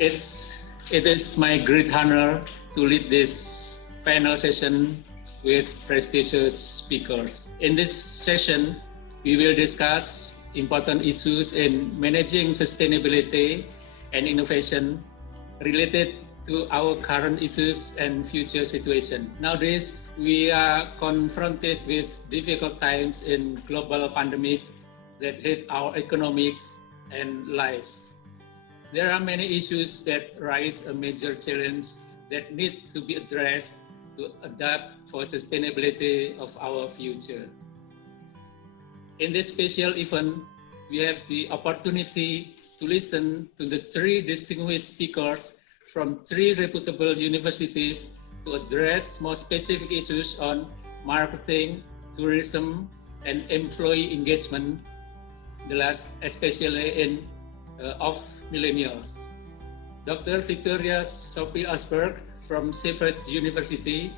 It is my great honor to lead this panel session with prestigious speakers. In this session, we will discuss important issues in managing sustainability and innovation related to our current issues and future situation. Nowadays, we are confronted with difficult times in global pandemic that hit our economics and lives. There are many issues that raise a major challenge that need to be addressed to adapt for sustainability of our future. In this special event, we have the opportunity to listen to the three distinguished speakers from three reputable universities to address more specific issues on marketing, tourism, and employee engagement, the last especially of millennials. Dr. Victoria Sophie Asberg from Sheffield University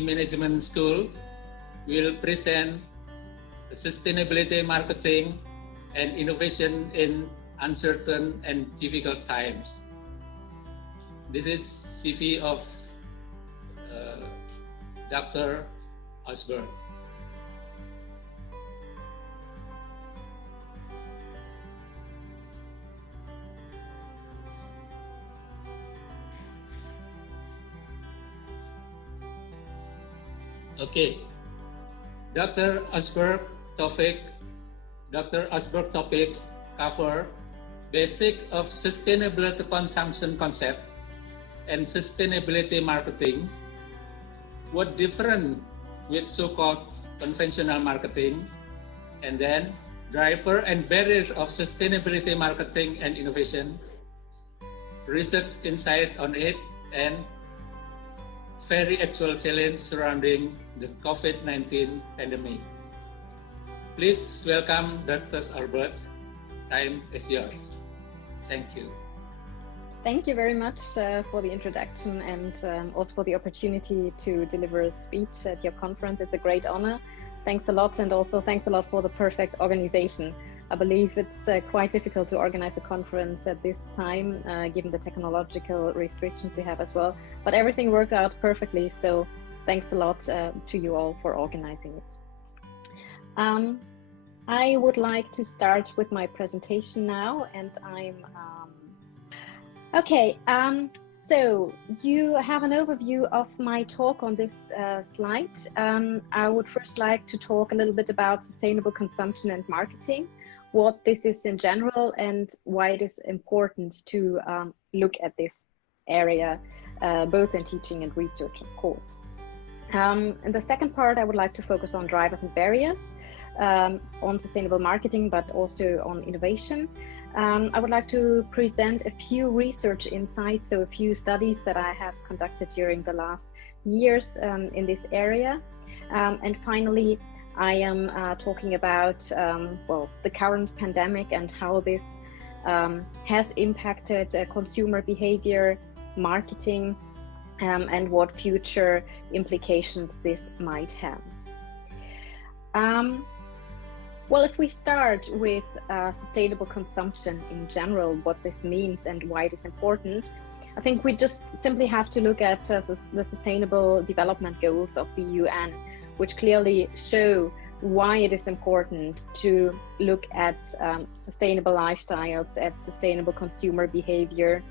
Management School will present sustainability marketing and innovation in uncertain and difficult times. This is CV of Dr. Asberg. Okay, Dr. Asberg topics cover basic of sustainability consumption concept and sustainability marketing, what different with so-called conventional marketing, and then driver and barriers of sustainability marketing and innovation, research insight on it, and very actual challenge surrounding the COVID-19 pandemic. Please welcome Dr. Asberg. Time is yours. Thank you. Thank you very much for the introduction and also for the opportunity to deliver a speech at your conference. It's a great honor. Thanks a lot, and also thanks a lot for the perfect organization. I believe it's quite difficult to organize a conference at this time, given the technological restrictions we have as well. But everything worked out perfectly, so thanks a lot to you all for organizing it. I would like to start with my presentation now, and so you have an overview of my talk on this slide. I would first like to talk a little bit about sustainable consumption and marketing, what this is in general, and why it is important to look at this area, both in teaching and research, of course. In the second part, I would like to focus on drivers and barriers, on sustainable marketing, but also on innovation. I would like to present a few research insights, so a few studies that I have conducted during the last years in this area. And finally, I am talking about the current pandemic and how this has impacted consumer behavior, marketing, and what future implications this might have. Well, if we start with sustainable consumption in general, what this means and why it is important, I think we just simply have to look at the Sustainable Development Goals of the UN, which clearly show why it is important to look at sustainable lifestyles, at sustainable consumer behavior,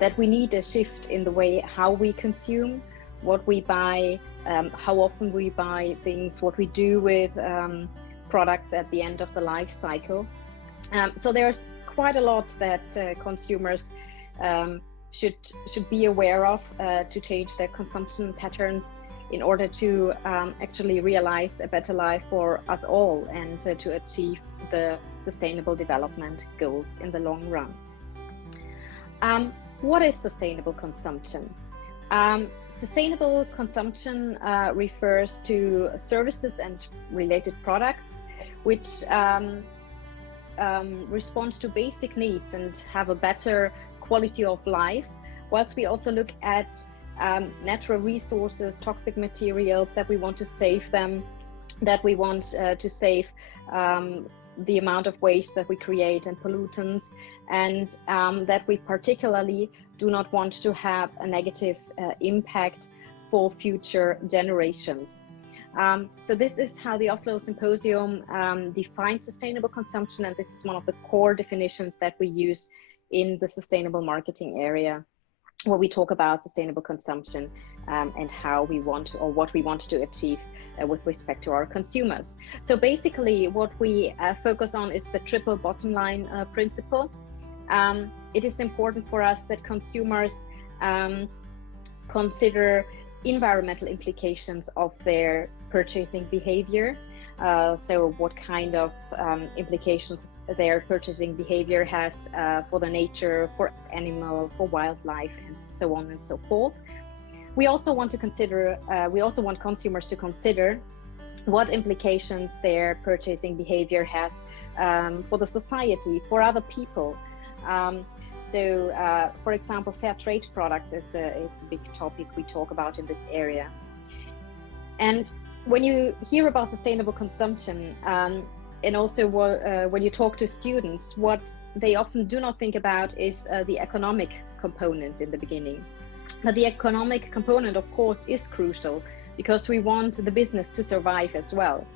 that we need a shift in the way how we consume, what we buy, how often we buy things, what we do with products at the end of the life cycle. So there's quite a lot that consumers should be aware of to change their consumption patterns in order to actually realize a better life for us all and to achieve the Sustainable Development Goals in the long run. What is sustainable consumption? Sustainable consumption refers to services and related products which respond to basic needs and have a better quality of life, whilst we also look at natural resources, toxic materials, that we want to save them, that we want to save the amount of waste that we create and pollutants, and that we particularly do not want to have a negative impact for future generations. So this is how the Oslo Symposium defines sustainable consumption, and this is one of the core definitions that we use in the sustainable marketing area, where we talk about sustainable consumption and how we want to, or what we want to achieve with respect to our consumers. So basically what we focus on is the triple bottom line principle. It is important for us that consumers consider environmental implications of their purchasing behavior. So what kind of implications their purchasing behavior has for the nature, for animal, for wildlife, and so on and so forth. We also want to consider, we also want consumers to consider what implications their purchasing behavior has for the society, for other people. For example, fair trade products is a big topic we talk about in this area. And when you hear about sustainable consumption, and also when you talk to students, what they often do not think about is the economic component in the beginning. But the economic component, of course, is crucial because we want the business to survive as well.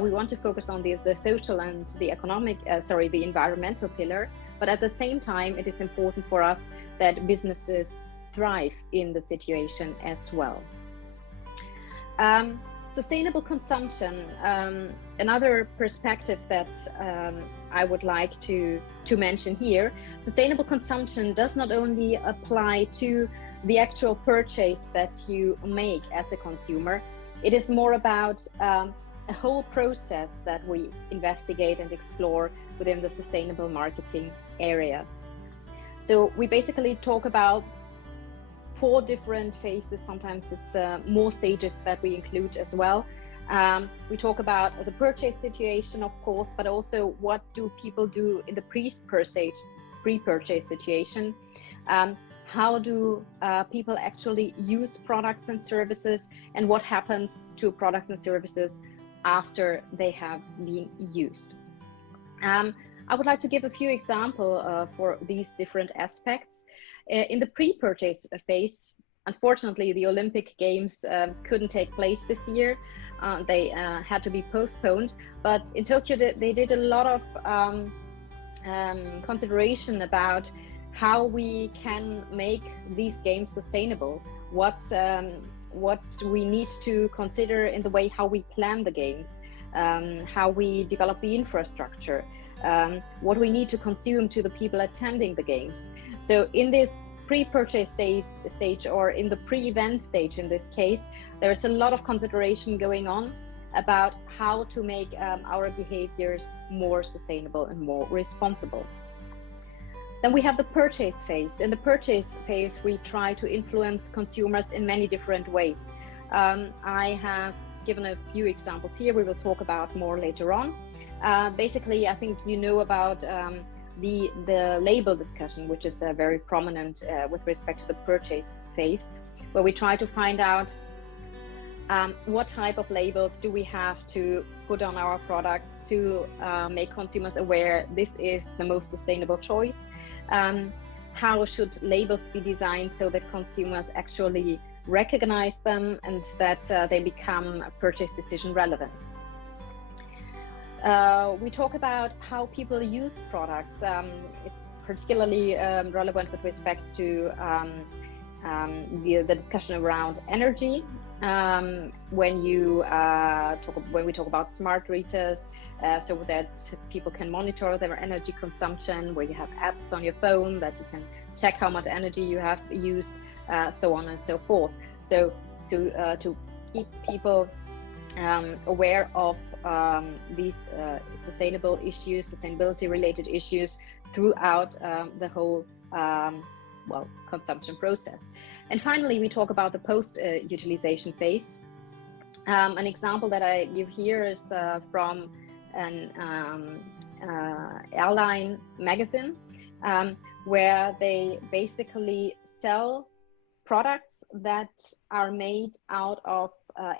We want to focus on the social and the economic, the environmental pillar, but at the same time, it is important for us that businesses thrive in the situation as well. Sustainable consumption, another perspective that I would like to mention here. Sustainable consumption does not only apply to the actual purchase that you make as a consumer. It is more about a whole process that we investigate and explore within the sustainable marketing area. So we basically talk about 4 different phases. Sometimes it's more stages that we include as well. We talk about the purchase situation, of course, but also what do people do in the pre-purchase situation. How do people actually use products and services, and what happens to products and services after they have been used. I would like to give a few examples for these different aspects. In the pre-purchase phase, unfortunately, the Olympic Games couldn't take place this year. They had to be postponed, but in Tokyo, they did a lot of consideration about how we can make these games sustainable, what we need to consider in the way how we plan the games, how we develop the infrastructure, what we need to consume to the people attending the games. So in this pre-purchase stage, or in the pre-event stage in this case, there's a lot of consideration going on about how to make our behaviors more sustainable and more responsible. Then we have the purchase phase. In the purchase phase, we try to influence consumers in many different ways. I have given a few examples here. We will talk about more later on. Basically, I think you know about the label discussion, which is very prominent with respect to the purchase phase, where we try to find out what type of labels do we have to put on our products to make consumers aware this is the most sustainable choice. How should labels be designed so that consumers actually recognize them and that they become purchase decision relevant. We talk about how people use products. It's particularly relevant with respect to the discussion around energy. When we talk about smart meters, so that people can monitor their energy consumption, where you have apps on your phone that you can check how much energy you have used, so on and so forth. So to keep people aware of these sustainability related issues throughout the whole consumption process. And finally, we talk about the post-utilization phase. An example that I give here is from an airline magazine, where they basically sell products that are made out of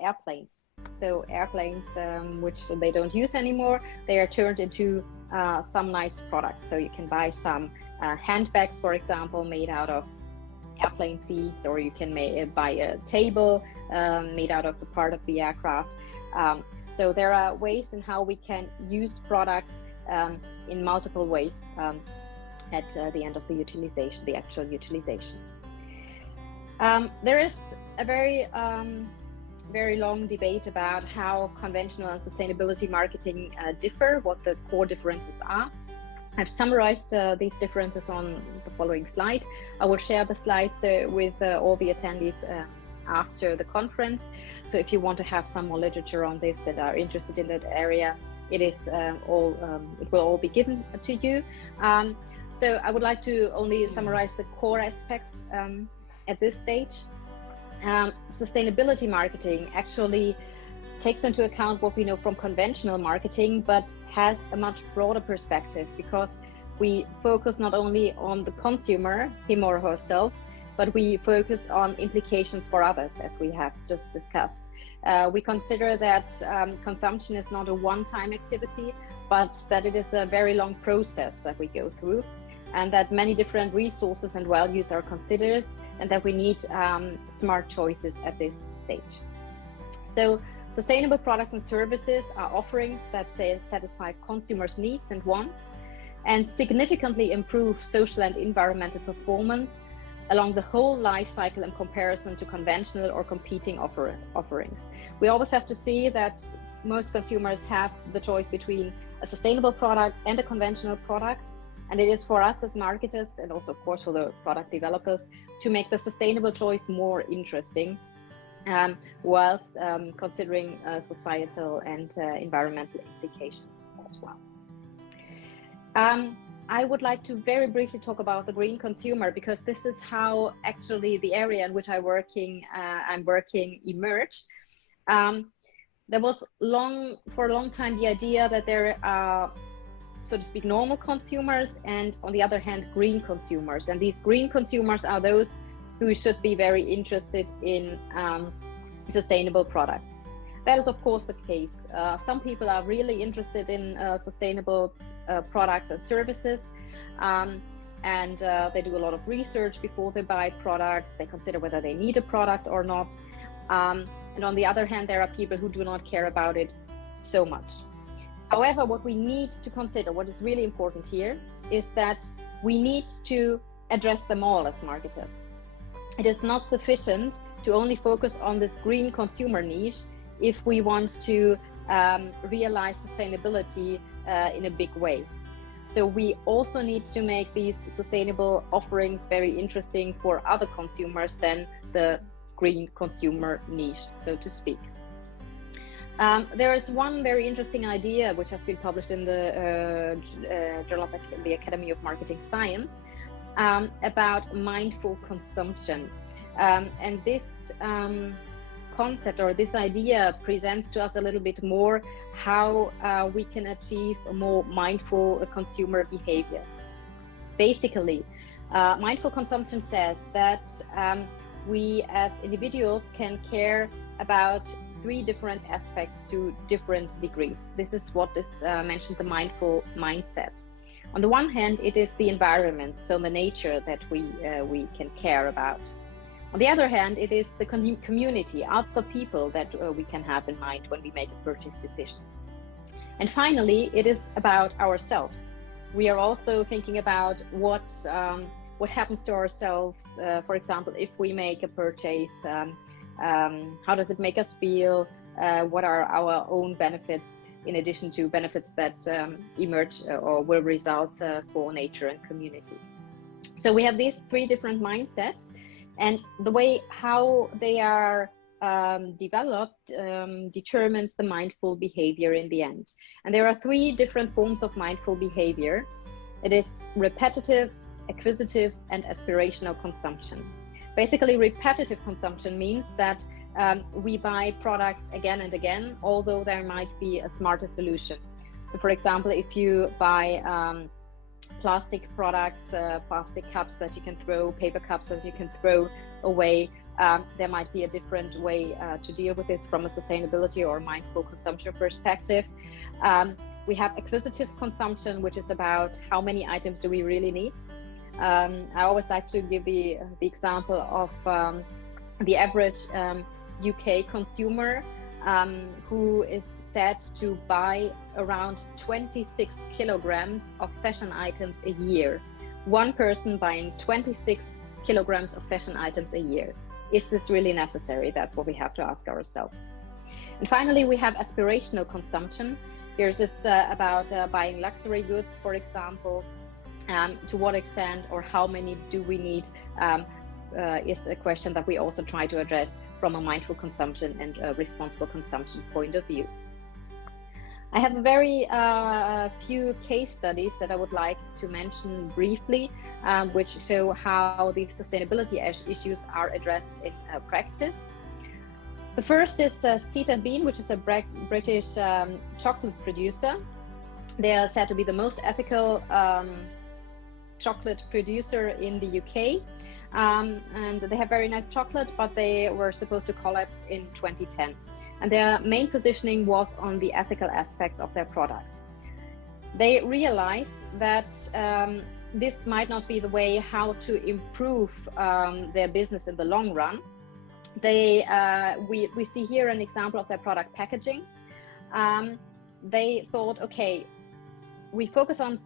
airplanes. So airplanes which they don't use anymore, they are turned into some nice products. So you can buy some handbags, for example, made out of airplane seats, or you can buy a table made out of the part of the aircraft. So there are ways in how we can use products in multiple ways at the end of the utilization, the actual utilization. There is a very long debate about how conventional and sustainability marketing differ, what the core differences are. I've summarized these differences on the following slide. I will share the slides with all the attendees after the conference. So if you want to have some more literature on this that are interested in that area, it will all be given to you. So I would like to only summarize the core aspects at this stage. Sustainability marketing actually takes into account what we know from conventional marketing, but has a much broader perspective, because we focus not only on the consumer, him or herself, but we focus on implications for others, as we have just discussed. We consider that consumption is not a one-time activity, but that it is a very long process that we go through, and that many different resources and values are considered, and that we need smart choices at this stage. So sustainable products and services are offerings that satisfy consumers' needs and wants, and significantly improve social and environmental performance along the whole life cycle in comparison to conventional or competing offerings. We always have to see that most consumers have the choice between a sustainable product and a conventional product, and it is for us as marketers, and also of course for the product developers, to make the sustainable choice more interesting, whilst considering societal and environmental implications as well. I would like to very briefly talk about the green consumer, because this is how actually the area in which I'm working emerged. There was for a long time the idea that there are, so to speak, normal consumers, and on the other hand, green consumers. And these green consumers are those who should be very interested in sustainable products. That is of course the case. Some people are really interested in sustainable products and services, and they do a lot of research before they buy products. They consider whether they need a product or not. And on the other hand, there are people who do not care about it so much. However, what we need to consider, what is really important here, is that we need to address them all as marketers. It is not sufficient to only focus on this green consumer niche if we want to realize sustainability in a big way. So we also need to make these sustainable offerings very interesting for other consumers than the green consumer niche, so to speak. There is one very interesting idea which has been published in the Journal of the Academy of Marketing Science about mindful consumption. And this concept, or this idea, presents to us a little bit more how we can achieve a more mindful consumer behavior. Basically, mindful consumption says that we as individuals can care about 3 different aspects to different degrees. This is what is mentioned, the mindful mindset. On the one hand, it is the environment, so the nature that we can care about. On the other hand, it is the community, other people that we can have in mind when we make a purchase decision. And finally, it is about ourselves. We are also thinking about what happens to ourselves. For example, if we make a purchase, how does it make us feel? What are our own benefits, in addition to benefits that emerge or will result for nature and community? So we have these 3 different mindsets, and the way how they are developed determines the mindful behavior in the end. And there are 3 different forms of mindful behavior. It is repetitive, acquisitive, and aspirational consumption. Basically, repetitive consumption means that we buy products again and again, although there might be a smarter solution. So for example, if you buy plastic products, plastic cups that you can throw, paper cups that you can throw away, there might be a different way to deal with this from a sustainability or mindful consumption perspective. We have acquisitive consumption, which is about how many items do we really need. I always like to give the example of the average UK consumer who is said to buy around 26 kilograms of fashion items a year. One person buying 26 kilograms of fashion items a year. Is this really necessary? That's what we have to ask ourselves. And finally, we have aspirational consumption. Here it is about buying luxury goods, for example. To what extent or how many do we need is a question that we also try to address from a mindful consumption and responsible consumption point of view. I have a very few case studies that I would like to mention briefly, which show how the sustainability issues are addressed in practice. The first is Seed and Bean, which is a British chocolate producer. They are said to be the most ethical chocolate producer in the UK. And they have very nice chocolate, but they were supposed to collapse in 2010. And their main positioning was on the ethical aspects of their product. They realized that this might not be the way how to improve their business in the long run. We see here an example of their product packaging. They thought, okay, we focus on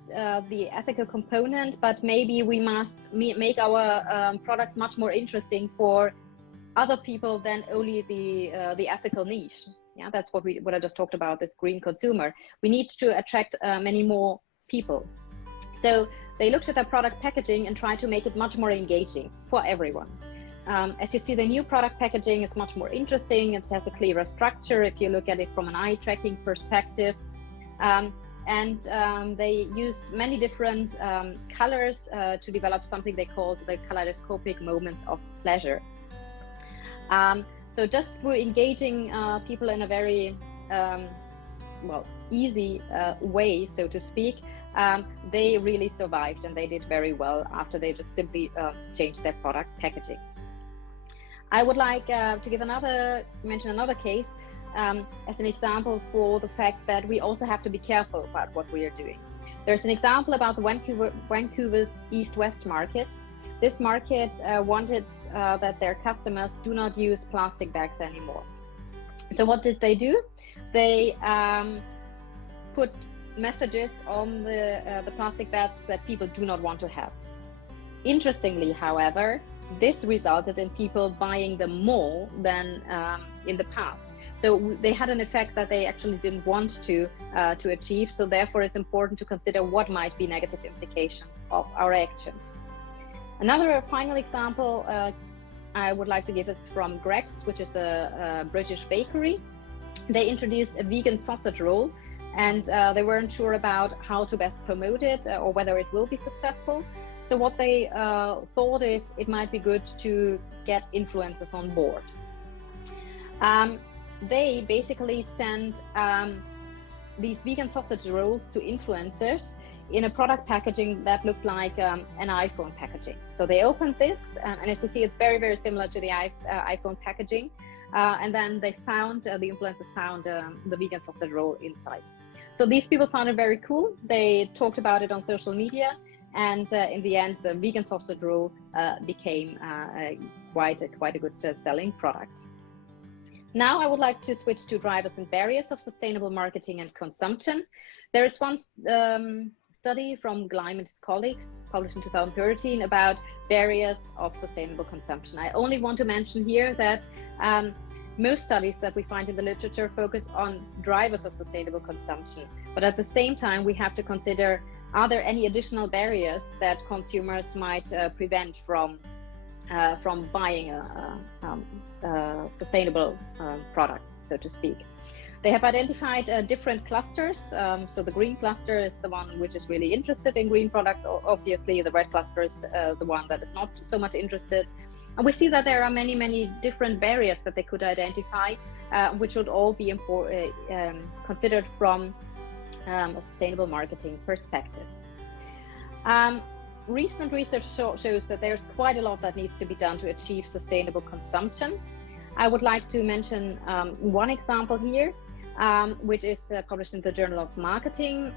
the ethical component, but maybe we must make our products much more interesting for other people than only the ethical niche. Yeah, that's what I just talked about, this green consumer. We need to attract many more people. So they looked at their product packaging and tried to make it much more engaging for everyone. As you see, the new product packaging is much more interesting. It has a clearer structure if you look at it from an eye tracking perspective. They used many different colors to develop something they called the kaleidoscopic moments of pleasure. So just through engaging people in a very easy way, so to speak, they really survived, and they did very well after they just simply changed their product packaging. I would like to mention another case as an example for the fact that we also have to be careful about what we are doing. There's an example about the Vancouver's East-West market. This market wanted that their customers do not use plastic bags anymore. So what did they do? They put messages on the plastic bags that people do not want to have. Interestingly, however, this resulted in people buying them more than in the past. So they had an effect that they actually didn't want to achieve. So therefore, it's important to consider what might be negative implications of our actions. Another final example I would like to give is from Greggs, which is a British bakery. They introduced a vegan sausage roll, and they weren't sure about how to best promote it or whether it will be successful. So what they thought is it might be good to get influencers on board. They basically sent these vegan sausage rolls to influencers in a product packaging that looked like an iPhone packaging. So they opened this, and as you see, it's very, very similar to the iPhone packaging. And then they found, the influencers found the vegan sausage roll inside. So these people found it very cool. They talked about it on social media. And in the end, the vegan sausage roll became quite a good selling product. Now I would like to switch to drivers and barriers of sustainable marketing and consumption. There is one study from Gleim and his colleagues published in 2013 about barriers of sustainable consumption. I only want to mention here that most studies that we find in the literature focus on drivers of sustainable consumption. But at the same time, we have to consider, are there any additional barriers that consumers might prevent from buying a sustainable product, so to speak? They have identified different clusters. So the green cluster is the one which is really interested in green products. Obviously, the red cluster is the one that is not so much interested. And we see that there are many, many different barriers that they could identify, which would all be considered from a sustainable marketing perspective. recent research shows that there's quite a lot that needs to be done to achieve sustainable consumption. I would like to mention one example here, which is published in the Journal of Marketing,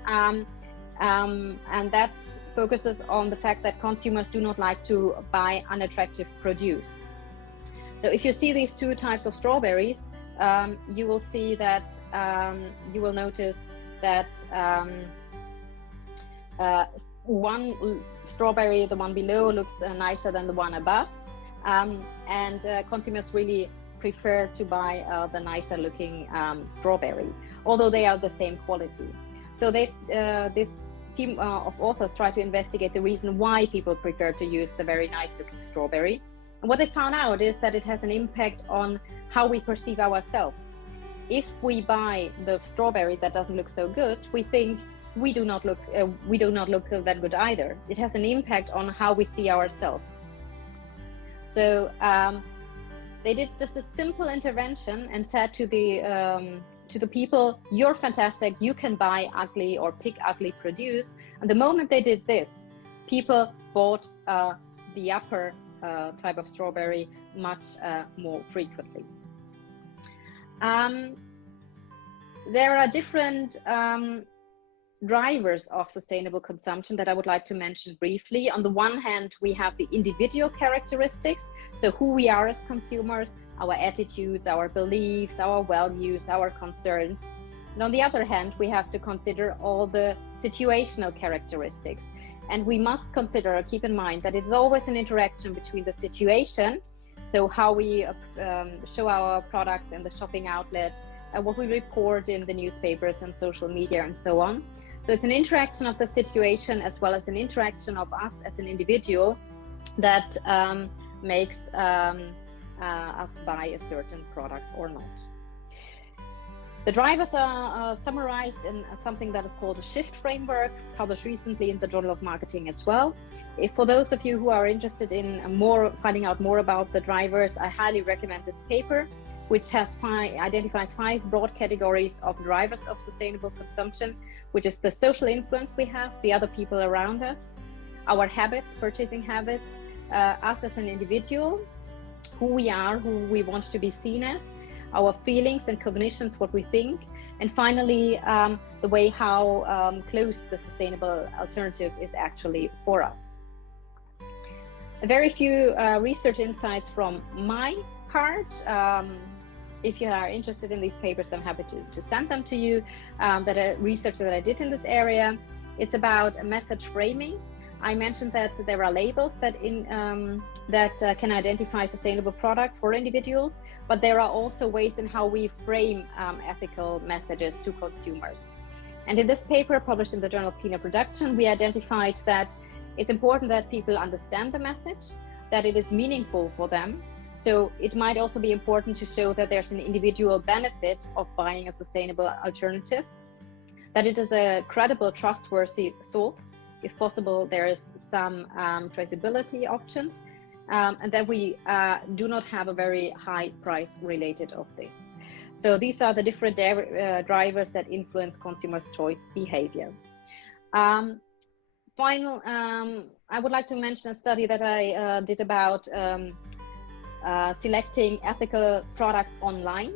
and that focuses on the fact that consumers do not like to buy unattractive produce. So if you see these two types of strawberries, you will see that you will notice that one strawberry, the one below, looks nicer than the one above, and consumers really prefer to buy the nicer looking strawberry, although they are the same quality. So this team of authors try to investigate the reason why people prefer to use the very nice looking strawberry. And what they found out is that it has an impact on how we perceive ourselves. If we buy the strawberry that doesn't look so good, we think we do not look that good either. It has an impact on how we see ourselves. So they did just a simple intervention and said to the people, "You're fantastic. You can buy ugly or pick ugly produce." And the moment they did this, people bought the upper type of strawberry much more frequently. There are different drivers of sustainable consumption that I would like to mention briefly. On the one hand, we have the individual characteristics, so who we are as consumers, our attitudes, our beliefs, our values, our concerns. And on the other hand, we have to consider all the situational characteristics. And we must consider, keep in mind that it's always an interaction between the situation, so how we show our products in the shopping outlet, what we report in the newspapers and social media and so on. So it's an interaction of the situation as well as an interaction of us as an individual that makes us buy a certain product or not. The drivers are summarized in something that is called a shift framework, published recently in the Journal of Marketing as well. For those of you who are interested in finding out more about the drivers, I highly recommend this paper, which identifies 5 broad categories of drivers of sustainable consumption, which is the social influence we have, the other people around us, our habits, purchasing habits, us as an individual, who we are, who we want to be seen as, our feelings and cognitions, what we think, and finally, the way how close the sustainable alternative is actually for us. A very few research insights from my part. If you are interested in these papers, I'm happy to send them to you. Research that I did in this area. It's about message framing. I mentioned that there are labels that can identify sustainable products for individuals, but there are also ways in how we frame ethical messages to consumers. And in this paper published in the Journal of Cleaner Production, we identified that it's important that people understand the message, that it is meaningful for them. So it might also be important to show that there's an individual benefit of buying a sustainable alternative, that it is a credible, trustworthy source. If possible, there is some traceability options, and that we do not have a very high price related of this. So these are the different drivers that influence consumers' choice behavior. I would like to mention a study that I did about selecting ethical products online.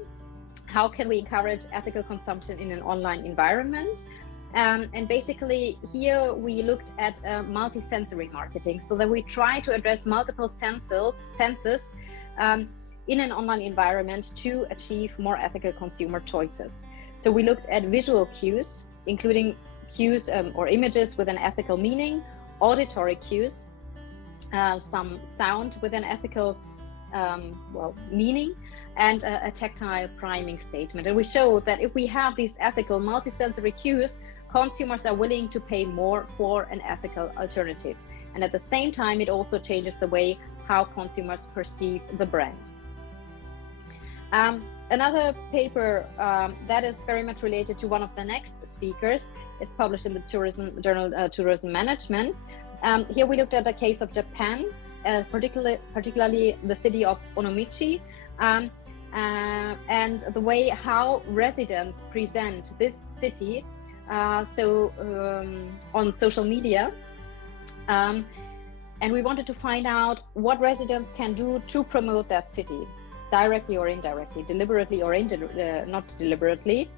How can we encourage ethical consumption in an online environment? And basically here we looked at multi-sensory marketing, so that we try to address multiple senses in an online environment to achieve more ethical consumer choices. So we looked at visual cues, including cues or images with an ethical meaning, auditory cues, some sound with an ethical meaning, and a tactile priming statement. And we showed that if we have these ethical multi-sensory cues, consumers are willing to pay more for an ethical alternative. And at the same time, it also changes the way how consumers perceive the brand. Another paper that is very much related to one of the next speakers is published in the journal Tourism Management. Here we looked at the case of Japan, particularly the city of Onomichi, and the way how residents present this city on social media. And we wanted to find out what residents can do to promote that city, directly or indirectly, deliberately or not deliberately.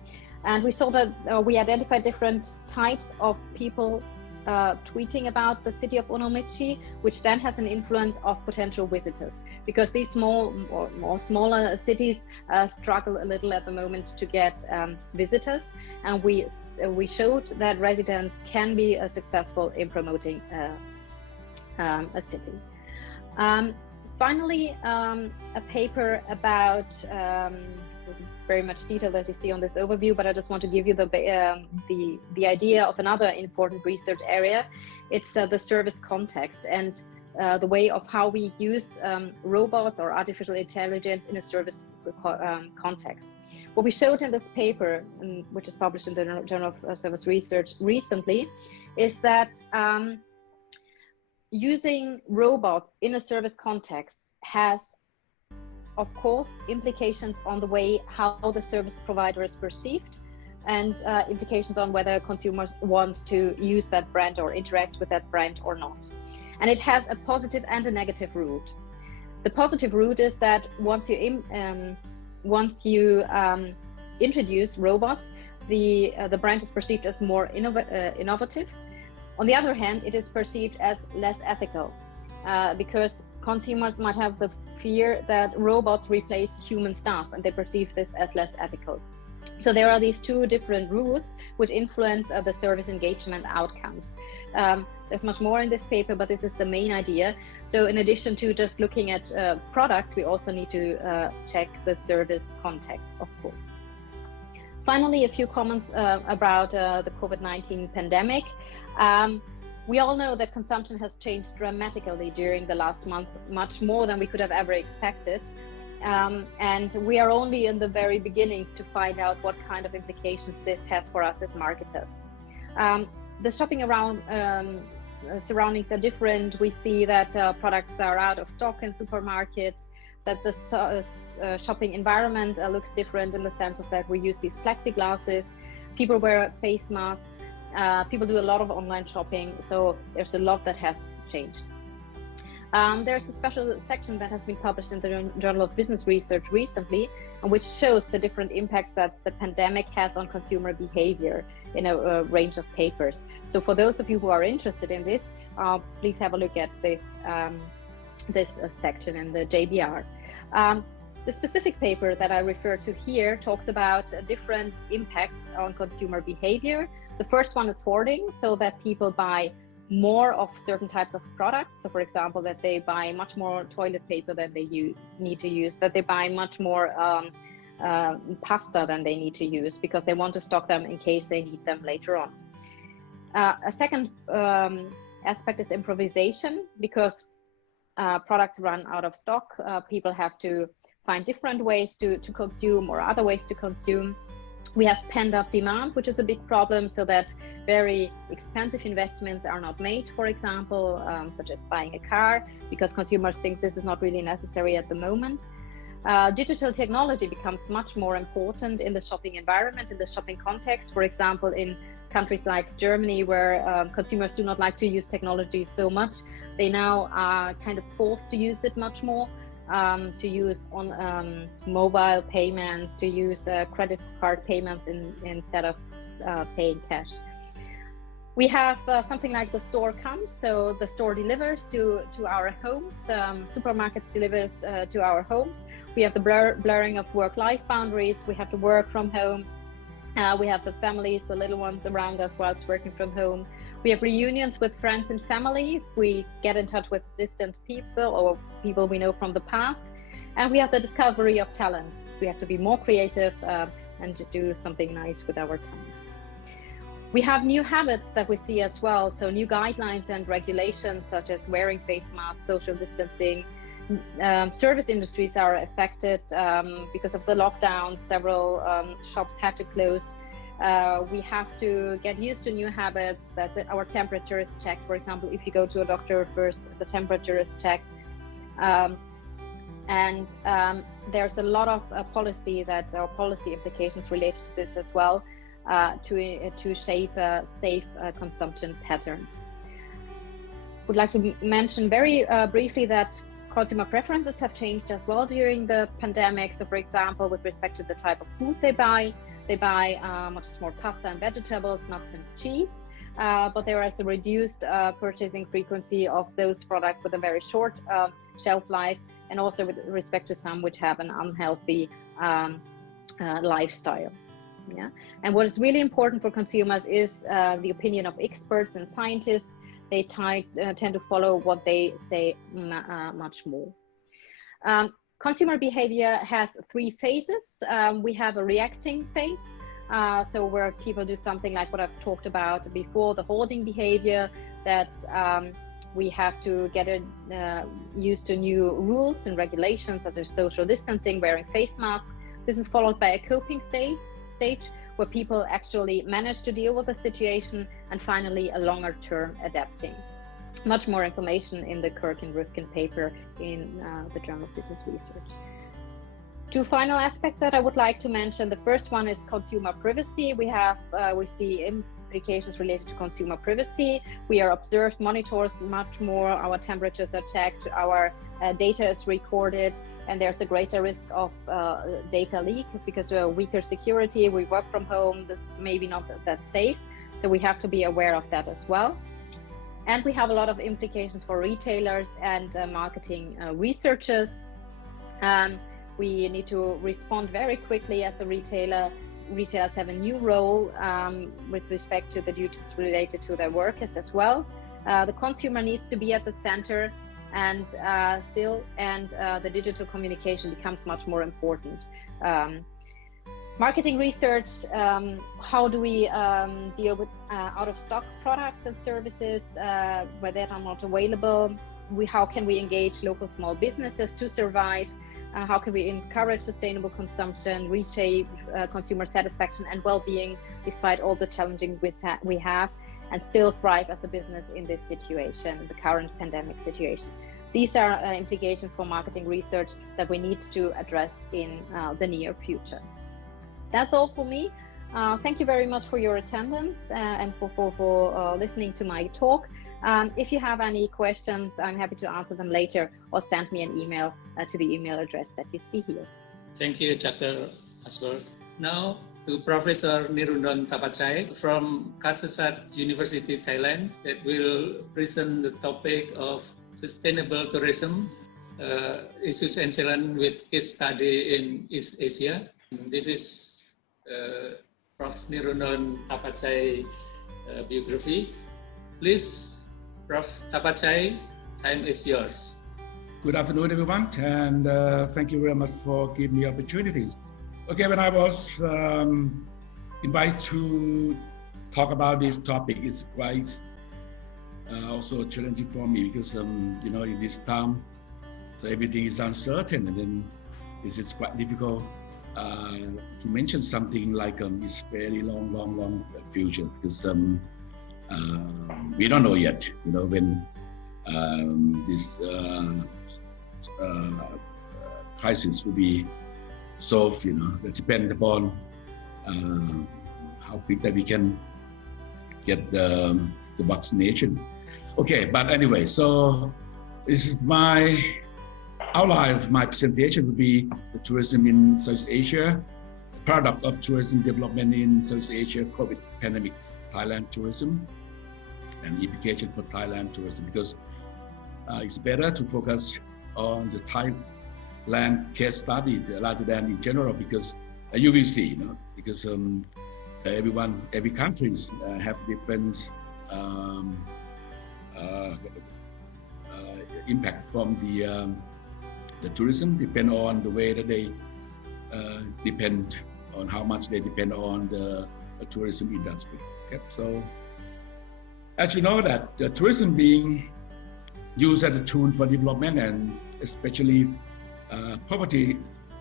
And we saw that we identified different types of people tweeting about the city of Onomichi, which then has an influence of potential visitors, because these small or more smaller cities struggle a little at the moment to get visitors. And we showed that residents can be successful in promoting a city. Finally, a paper about very much detailed, as you see on this overview, but I just want to give you the idea of another important research area. It's the service context and the way of how we use robots or artificial intelligence in a service context. What we showed in this paper, which is published in the Journal of Service Research recently, is that using robots in a service context has, of course, implications on the way how the service provider is perceived, and implications on whether consumers want to use that brand or interact with that brand or not. And it has a positive and a negative root. The positive root is that once you introduce robots, the brand is perceived as more innovative. On the other hand, it is perceived as less ethical because consumers might have the fear that robots replace human staff, and they perceive this as less ethical. So there are these two different roots which influence the service engagement outcomes. There's much more in this paper, but this is the main idea. So in addition to just looking at products, we also need to check the service context, of course. Finally, a few comments about the COVID-19 pandemic. We all know that consumption has changed dramatically during the last month, much more than we could have ever expected. And we are only in the very beginnings to find out what kind of implications this has for us as marketers. The shopping around surroundings are different. We see that products are out of stock in supermarkets, that the shopping environment looks different in the sense of that we use these plexiglasses, people wear face masks, people do a lot of online shopping, so there's a lot that has changed. There's a special section that has been published in the Journal of Business Research recently, which shows the different impacts that the pandemic has on consumer behavior in a range of papers. So for those of you who are interested in this, please have a look at this section in the JBR. The specific paper that I refer to here talks about different impacts on consumer behavior. The first one is hoarding, so that people buy more of certain types of products. So for example, that they buy much more toilet paper than they need to use, that they buy much more pasta than they need to use because they want to stock them in case they need them later on. A second aspect is improvisation, because products run out of stock. People have to find different ways to consume or other ways to consume. We have pent-up demand, which is a big problem, so that very expensive investments are not made, for example, such as buying a car, because consumers think this is not really necessary at the moment. Digital technology becomes much more important in the shopping environment, in the shopping context. For example, in countries like Germany, where consumers do not like to use technology so much, they now are kind of forced to use it much more. To use on mobile payments, to use credit card payments instead of paying cash. We have something like the store comes, so the store delivers to our homes, supermarkets delivers to our homes. We have the blurring of work-life boundaries, we have to work from home, we have the families, the little ones around us whilst working from home. We have reunions with friends and family. We get in touch with distant people or people we know from the past. And we have the discovery of talent. We have to be more creative and to do something nice with our talents. We have new habits that we see as well. So new guidelines and regulations such as wearing face masks, social distancing. Service industries are affected because of the lockdown. Several shops had to close. We have to get used to new habits, that our temperature is checked. For example, if you go to a doctor first, the temperature is checked. There's a lot of policy implications related to this as well, to shape safe consumption patterns. would like to mention very briefly that consumer preferences have changed as well during the pandemic. So for example, with respect to the type of food they buy much more pasta and vegetables, nuts and cheese. But there is a reduced purchasing frequency of those products with a very short shelf life, and also with respect to some which have an unhealthy lifestyle. Yeah, and what is really important for consumers is the opinion of experts and scientists. They tend to follow what they say much more. Consumer behavior has three phases. We have a reacting phase, so where people do something like what I've talked about before, the hoarding behavior, that we have to get used to new rules and regulations such as social distancing, wearing face masks. This is followed by a coping stage where people actually manage to deal with the situation, and finally a longer term adapting. Much more information in the Kirk and Rifkin paper in the Journal of Business Research. Two final aspects that I would like to mention. The first one is consumer privacy. We see implications related to consumer privacy. We are observed, monitors much more, our temperatures are checked, our data is recorded, and there's a greater risk of data leak because of weaker security. We work from home, this maybe not that safe, so we have to be aware of that as well. And we have a lot of implications for retailers and marketing researchers. We need to respond very quickly as a retailer. Retailers have a new role with respect to the duties related to their workers as well. The consumer needs to be at the center, and the digital communication becomes much more important. Marketing research, how do we deal with out-of-stock products and services where they are not available? How can we engage local small businesses to survive? How can we encourage sustainable consumption, reshape consumer satisfaction and well-being despite all the challenges we have, and still thrive as a business in this situation, the current pandemic situation? These are implications for marketing research that we need to address in the near future. That's all for me. Thank you very much for your attendance and for listening to my talk. If you have any questions, I'm happy to answer them later, or send me an email to the email address that you see here. Thank you, Dr. Asberg. Now to Professor Nirundan Tapachai from Kasetsart University, Thailand, that will present the topic of sustainable tourism, issues and challenges with case study in East Asia. This is Prof. Nirundan Tapachai biography. Please, Prof. Tapachai, time is yours. Good afternoon, everyone, and thank you very much for giving me opportunities. Okay, when I was invited to talk about this topic, it's quite also challenging for me because you know, in this time, so everything is uncertain, and then this is quite difficult to mention something like it's very long future, because we don't know yet, you know, when this crisis will be solved. You know, that depends upon how quick that we can get the vaccination. Okay, but anyway, so this is my outline of my presentation will be the tourism in Southeast Asia, the product of tourism development in Southeast Asia, COVID pandemic, Thailand tourism, and implication for Thailand tourism, because it's better to focus on the Thailand case study rather than in general, because you will see, you know, because every country have different impact from the tourism, depend on the way that they depend on how much they depend on the tourism industry. Okay? So, as you know, that tourism being used as a tool for development and especially poverty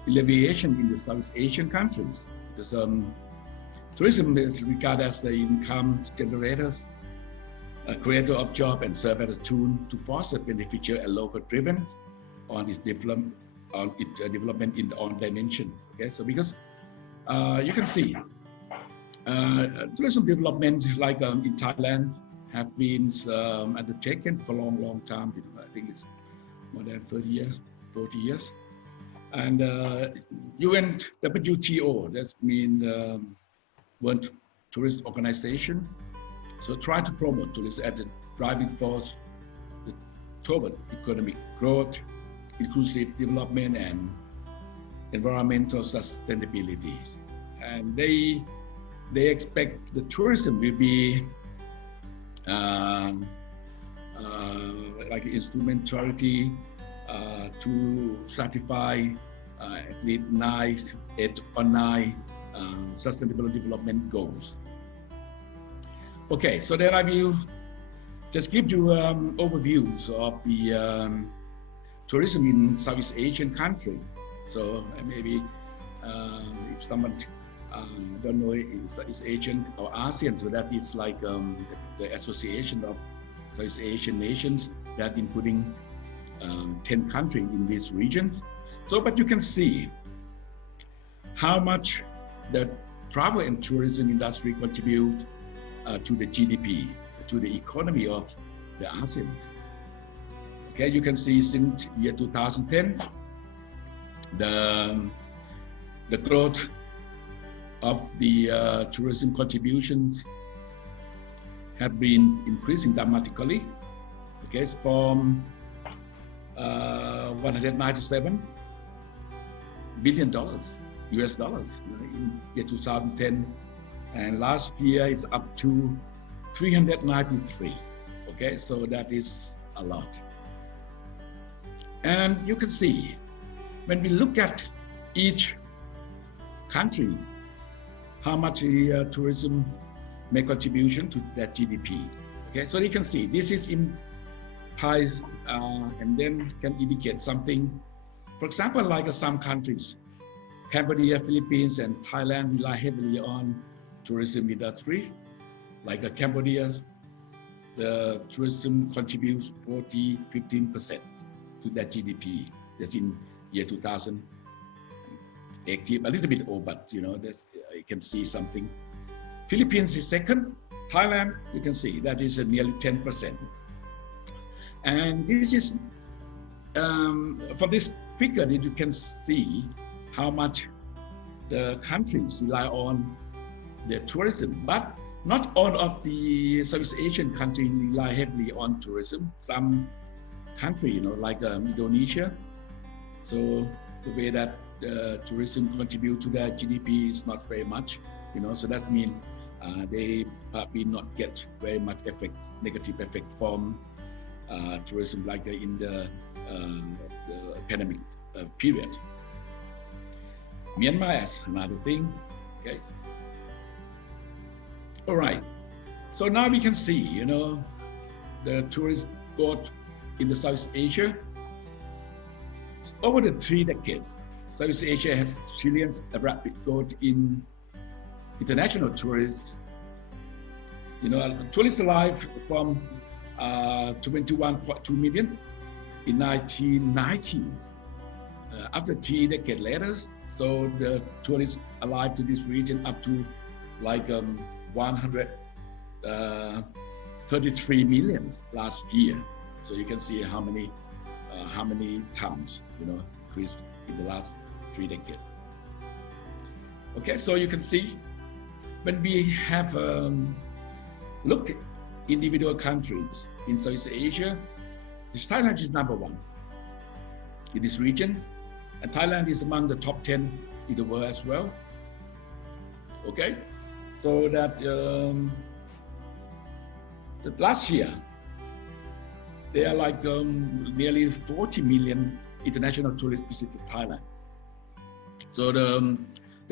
alleviation in the Southeast Asian countries, because tourism is regarded as the income generators, a creator of job, and serve as a tool to foster beneficial and local driven on its development in the on dimension. Okay, so because you can see tourism development like in Thailand, have been undertaken for a long, long time. I think it's more than 30 years, 40 years. And WTO, that's mean World Tourist Organization. So try to promote tourism as a driving force towards economic growth, inclusive development, and environmental sustainability. And they expect the tourism will be like instrumentality to certify at least 8 or 9 sustainable development goals. Okay, so then I will just give you overviews of the tourism in Southeast Asian country. So maybe if someone don't know Southeast Asian or ASEAN, so that is like the association of Southeast Asian nations that including 10 countries in this region. So, but you can see how much the travel and tourism industry contribute to the GDP, to the economy of the ASEAN. Okay, you can see since year 2010, the growth of the tourism contributions have been increasing dramatically. Okay, it's from $197 billion US dollars in year 2010, and last year is up to 393. Okay, so that is a lot. And you can see when we look at each country, how much tourism make contribution to that GDP. Okay, so you can see this is in pies, and then can indicate something. For example, like some countries, Cambodia, Philippines, and Thailand rely heavily on tourism industry. Like Cambodia, the tourism contributes 15% to that GDP. That's in year 2018, a little bit old, but you know, that's, you can see something. Philippines is second. Thailand, you can see that is nearly 10%. And this is, from this figure, you can see how much the countries rely on their tourism, but not all of the Southeast Asian countries rely heavily on tourism. Some country, you know, like Indonesia, so the way that tourism contribute to their GDP is not very much, you know, so that means they probably not get very much negative effect from tourism like in the pandemic period. Myanmar is another thing. Okay. All right. So now we can see, you know, the tourist growth in the Southeast Asia. Over the 3 decades, Southeast Asia has experienced a rapid growth in international tourists. You know, tourists arrived from 21.2 million in 1990s. After 3 decades later, so the tourists arrived to this region up to like 133 million last year. So you can see how many times, you know, increased in the last 3 decades. Okay, so you can see when we have look individual countries in Southeast Asia, Thailand is number 1 in this region, and Thailand is among the top 10 in the world as well. Okay, so that last year there are like nearly 40 million international tourists visited Thailand. So the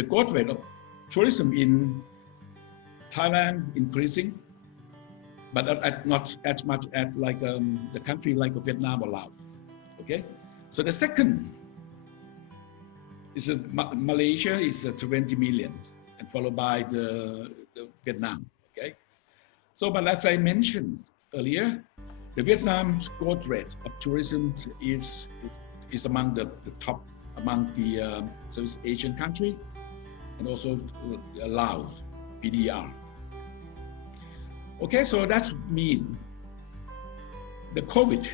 growth rate of tourism in Thailand increasing, but not as much as like the country like Vietnam or Laos. Okay, so the second is Malaysia is 20 million, and followed by the Vietnam. Okay, so but as I mentioned earlier, the Vietnam's growth rate of tourism is among the top among the Southeast Asian country, and also Laos, PDR. Okay, so that's mean the COVID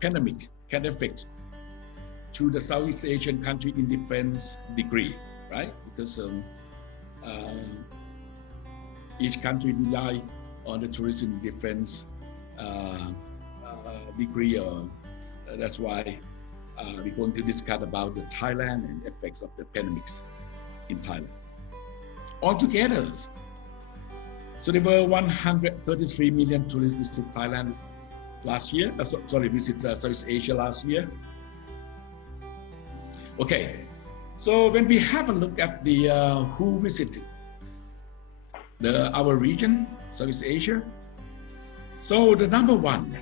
pandemic can affect to the Southeast Asian country in different degree, right? Because each country rely on the tourism in different degree. That's why we're going to discuss about the Thailand and effects of the pandemics in Thailand. Altogether, so there were 133 million tourists visit Thailand last year. Visit Southeast Asia last year. Okay, so when we have a look at the who visited our region, Southeast Asia, so the number one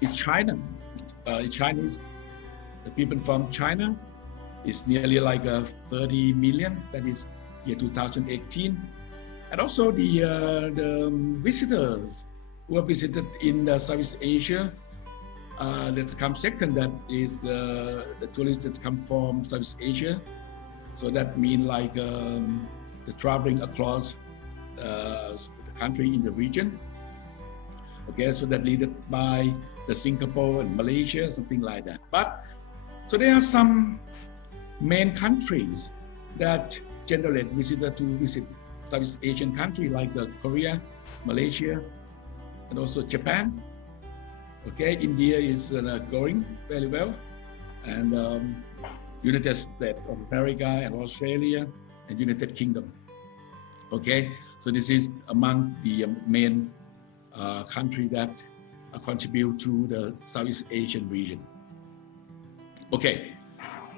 is China. Chinese, the people from China is nearly like 30 million. That is year 2018, and also the visitors who have visited in Southeast Asia. Let's come second. That is the tourists that come from Southeast Asia. So that means like the traveling across the country in the region. Okay, so that led by the Singapore and Malaysia, something like that. But so there are some main countries that generate visitors to visit Southeast Asian country like Korea, Malaysia, and also Japan. Okay, India is going very well, and United States of America and Australia and United Kingdom. Okay, so this is among the main countries that contribute to the Southeast Asian region. Okay,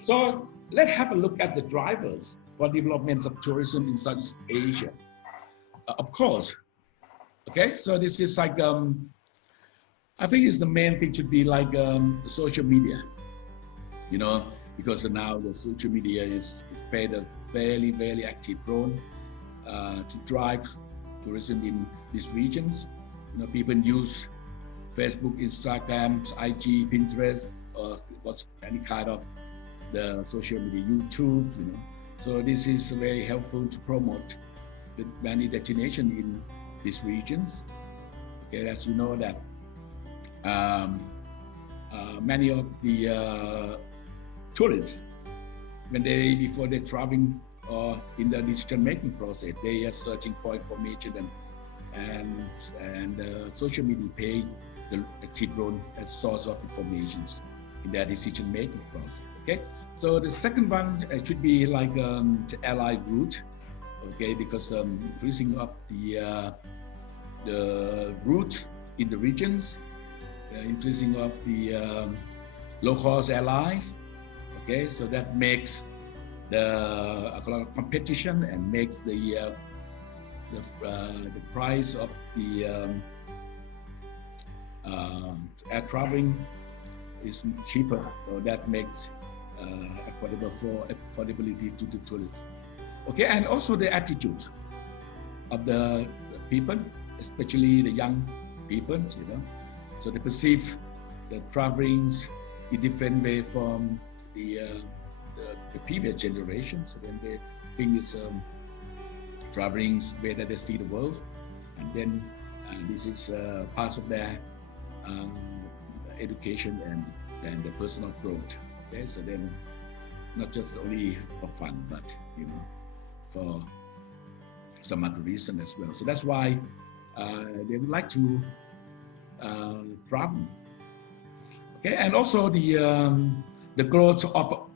so let's have a look at the drivers for developments of tourism in Southeast Asia. Of course, okay, so this is like I think it's the main thing should be like social media, you know, because now the social media is played a very, very active role to drive tourism in these regions. You know, people use Facebook, Instagram, IG, Pinterest, or what's any kind of the social media, YouTube, you know. So this is very helpful to promote the many destinations in these regions. Okay, as you know that many of the tourists, before they're traveling or in the decision making process, they are searching for information, and social media play the active role as source of information in their decision making process. Okay, so the second one should be like the airline route. Okay, because increasing up the route in the regions, increasing of the low-cost airline. Okay, so that makes a lot of competition and makes the price of the air traveling is cheaper. So that makes affordability to the tourists. Okay, and also the attitude of the people, especially the young people, you know. So they perceive the traveling in different way from the previous generation. So then they think it's traveling the way that they see the world, and then this is part of their education and the personal growth. Okay, so then not just only for fun, but you know, for some other reason as well. So that's why they would like to travel. Okay, and also the growth of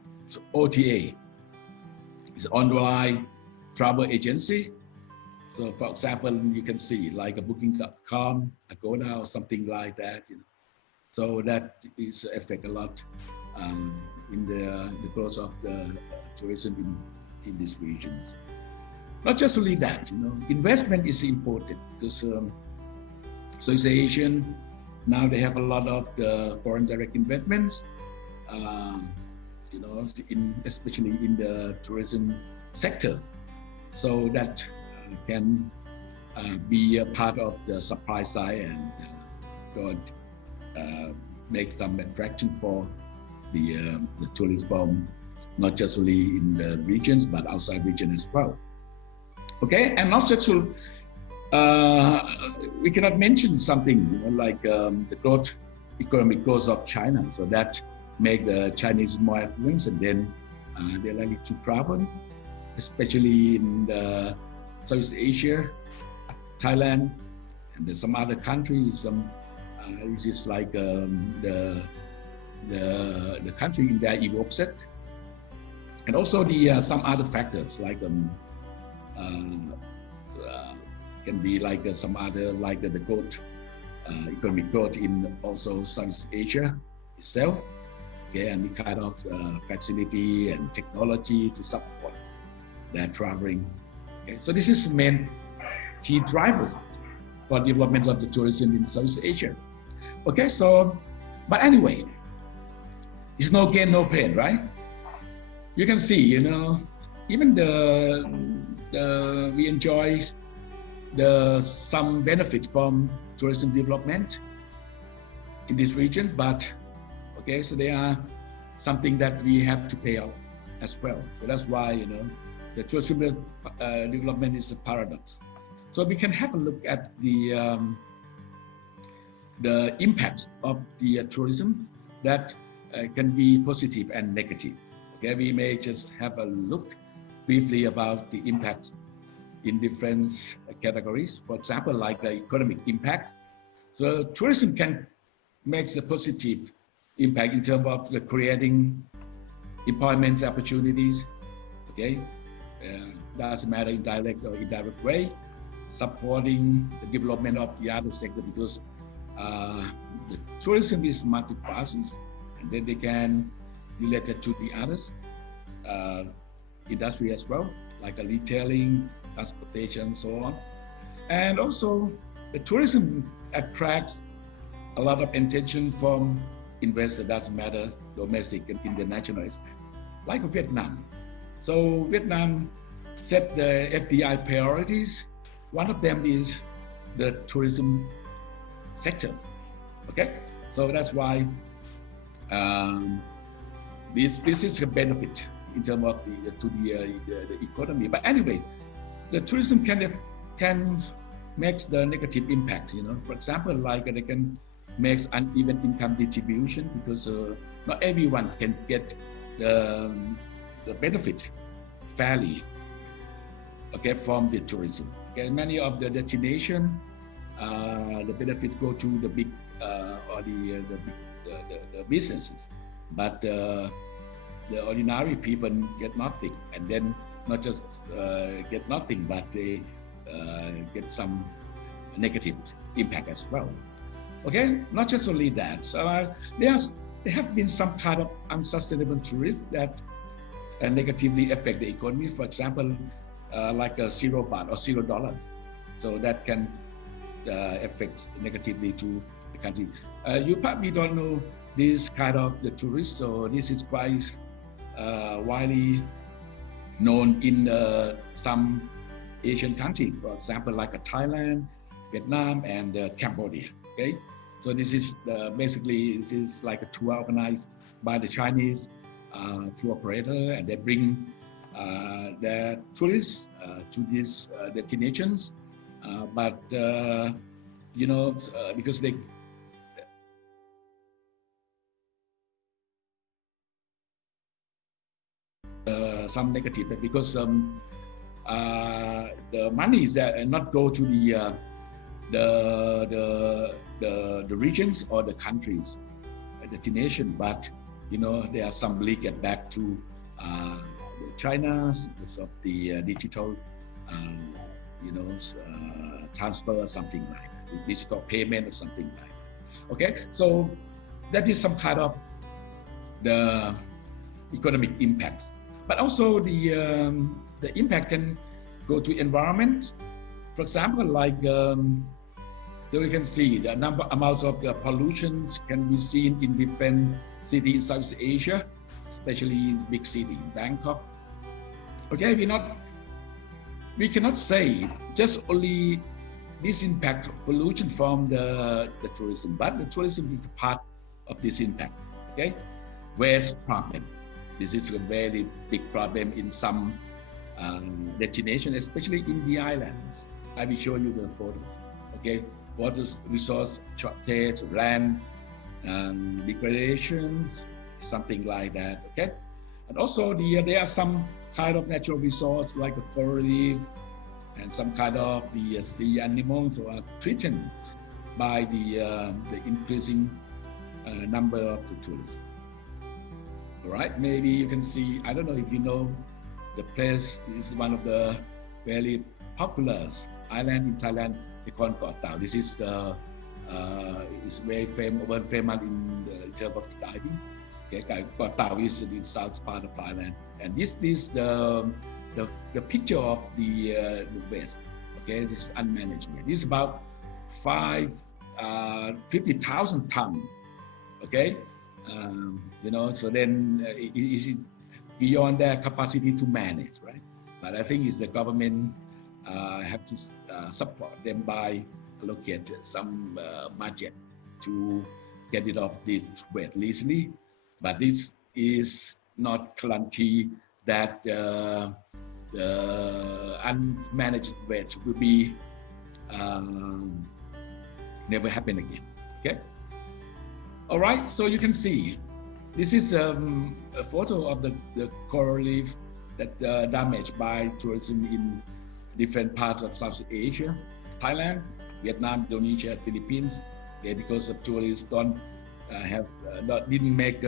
OTA is online travel agency. So for example, you can see like a booking.com, Agoda, or something like that, you know. So that is affect a lot in the growth of the tourism in these regions. Not just only that, you know, investment is important because Southeast Asian, now they have a lot of the foreign direct investments, you know, especially in the tourism sector. So that can be a part of the supply side and make some attraction for the tourists from not just only in the regions but outside region as well. Okay, and also We cannot mention something like the economic growth of China, so that make the Chinese more affluent, and then they're likely to travel, especially in the Southeast Asia, Thailand, and there's some other countries. This is like the country that evokes it, and also the some other factors like can be like some other like the growth, economic growth in also Southeast Asia itself, okay, and the kind of facility and technology to support their traveling. Okay, so this is main key drivers for development of the tourism in Southeast Asia. Okay, so but anyway, it's no gain, no pain, right? You can see, even we enjoy some benefit from tourism development in this region, but okay, so they are something that we have to pay out as well. So that's why the tourism development is a paradox. So we can have a look at the impacts of the tourism that can be positive and negative. Okay, we may just have a look briefly about the impact in different categories. For example, like the economic impact. So tourism can make a positive impact in terms of the creating employment opportunities. Okay, doesn't matter in direct or indirect way, supporting the development of the other sector, because the tourism is multi-faceted, and then they can relate it to the others industry as well, like a retailing, transportation, so on. And also the tourism attracts a lot of attention from investors, doesn't matter domestic and international, like Vietnam. So Vietnam set the FDI priorities. One of them is the tourism sector. Okay, so that's why this is a benefit in terms of the economy. But anyway, the tourism can make the negative impact. For example, like they can make uneven income distribution, because not everyone can get the benefit fairly. Okay, from the tourism. Okay, many of the destination, the benefits go to the big or the businesses, but the ordinary people get nothing, and then not just get nothing, but they get some negative impact as well. Okay, not just only that. So there have been some kind of unsustainable tourism that negatively affect the economy. For example, like a $0 or $0. So that can affect negatively to the country. You probably don't know this kind of the tourists, so this is quite widely known in some Asian countries, for example, like Thailand, Vietnam, and Cambodia. Okay, so this is basically this is like a tour organized by the Chinese tour operator, and they bring their tourists to these destinations, but because they some negative, because the money is not go to the regions or the countries, destination, but there are some leakage back to China because of the digital transfer or something like that, digital payment or something like that. Okay, so that is some kind of the economic impact. But also the impact can go to environment. For example, like there we can see the amounts of pollutions can be seen in different cities in Southeast Asia, especially in big city, Bangkok. Okay, we cannot say just only this impact pollution from the tourism, but the tourism is part of this impact. Okay, waste problem. This is a very big problem in some destination, especially in the islands. I will show you the photos. Okay, water resource shortage, land degradations, something like that. Okay, and also there are some kind of natural resource like a coral reef and some kind of the sea animals who are threatened by the increasing number of the tourists. All right, maybe you can see, I don't know if you know, the place is one of the very popular island in Thailand, they call Koh Tao. This is the is very famous in terms of diving. Okay, Koh Tao is in the south part of Thailand, and this is the picture of the west. Okay, this is unmanaged. This is about 50,000 tons. Okay, you know, so then is it beyond their capacity to manage, right? But I think it's the government have to support them by allocate some budget to get it off this weight easily. But this is not guarantee that the unmanaged weight will be never happen again. Okay. All right. So you can see this is a photo of the coral reef that damaged by tourism in different parts of South Asia, Thailand, Vietnam, Indonesia, and Philippines. Okay, because of tourists didn't make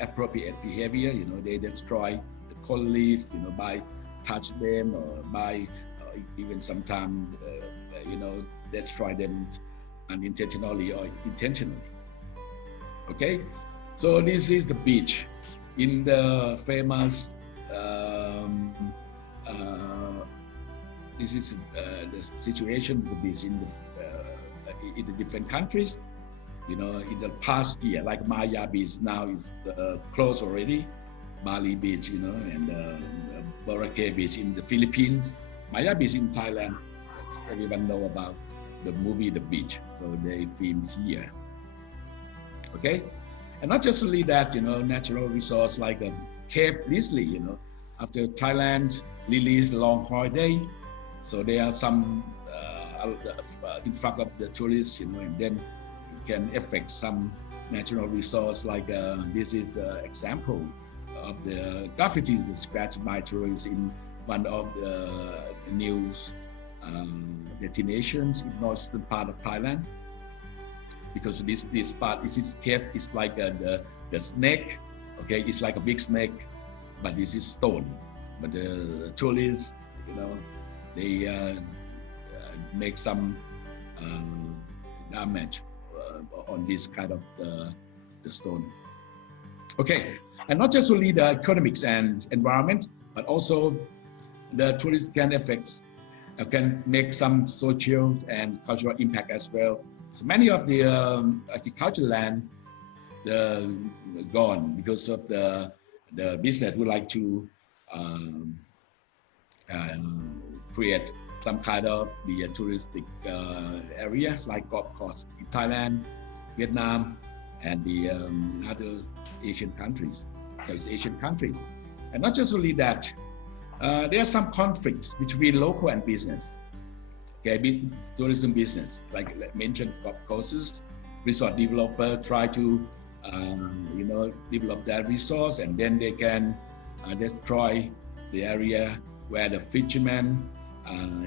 appropriate behavior. You know, they destroy the coral reef, you know, by touch them or by even sometimes you know, destroy them unintentionally or intentionally. Okay, so this is the beach in the famous. This is the situation of the beach in the different countries. You know, in the past year, like Maya Beach now is closed already. Bali Beach, you know, and Boracay Beach in the Philippines. Maya Beach in Thailand. Everyone know about the movie The Beach, so they filmed here. Okay, and not just only that, you know, natural resource like Cape Leslie, you know, after Thailand released a long holiday, so there are some in front of the tourists, you know, and then it can affect some natural resource like this is an example of the graffitis scratched by tourists in one of the news destinations in northern part of Thailand. Because this part, this cave is like the snake, okay, it's like a big snake, but this is stone. But the tourists, you know, they make some damage on this kind of the stone. Okay, and not just only the economics and environment, but also the tourist can make some social and cultural impact as well. So many of the agricultural land gone because of the business who like to create some kind of the touristic area like golf course in Thailand, Vietnam, and the other Asian countries, South Asian countries. And not just only that, there are some conflicts between local and business. Okay, tourism business, like mentioned, golf courses, resort developer try to, you know, develop that resource, and then they can destroy the area where the fishermen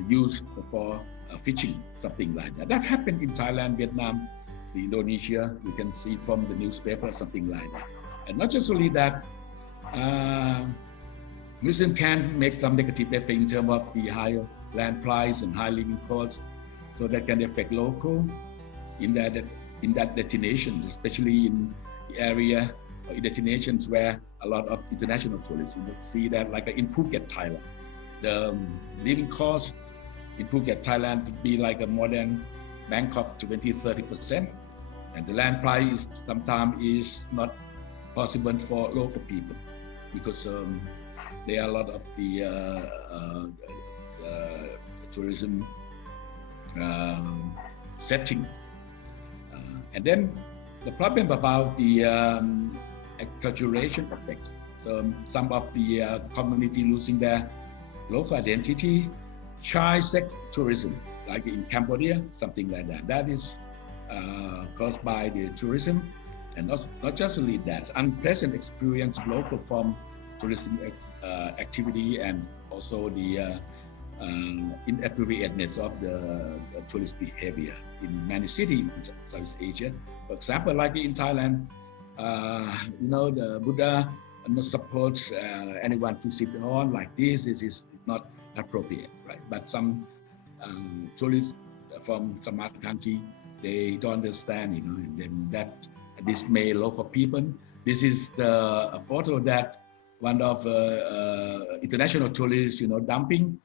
use for fishing, something like that. That happened in Thailand, Vietnam, Indonesia. You can see from the newspaper, something like that. And not just only that, tourism can make some negative effect in terms of the higher land price and high living costs, so that can affect local in that destination, especially in the area or in destinations where a lot of international tourists. You see that like in Phuket, Thailand, the living cost in Phuket, Thailand would be like a more than Bangkok 20-30%, and the land price sometimes is not possible for local people because there are a lot of the tourism setting, and then the problem about the acculturation effect. So some of the community losing their local identity child sex tourism, like in Cambodia, something like that. That is caused by the tourism, and not just only that, unpleasant experience of local form tourism activity, and also the inappropriateness of the tourist behavior in many cities in Southeast Asia. For example, like in Thailand, the Buddha not supposed anyone to sit on like this. This is not appropriate, right? But some tourists from some other country, they don't understand, and then that dismay local people. This is the photo that one of international tourists, dumping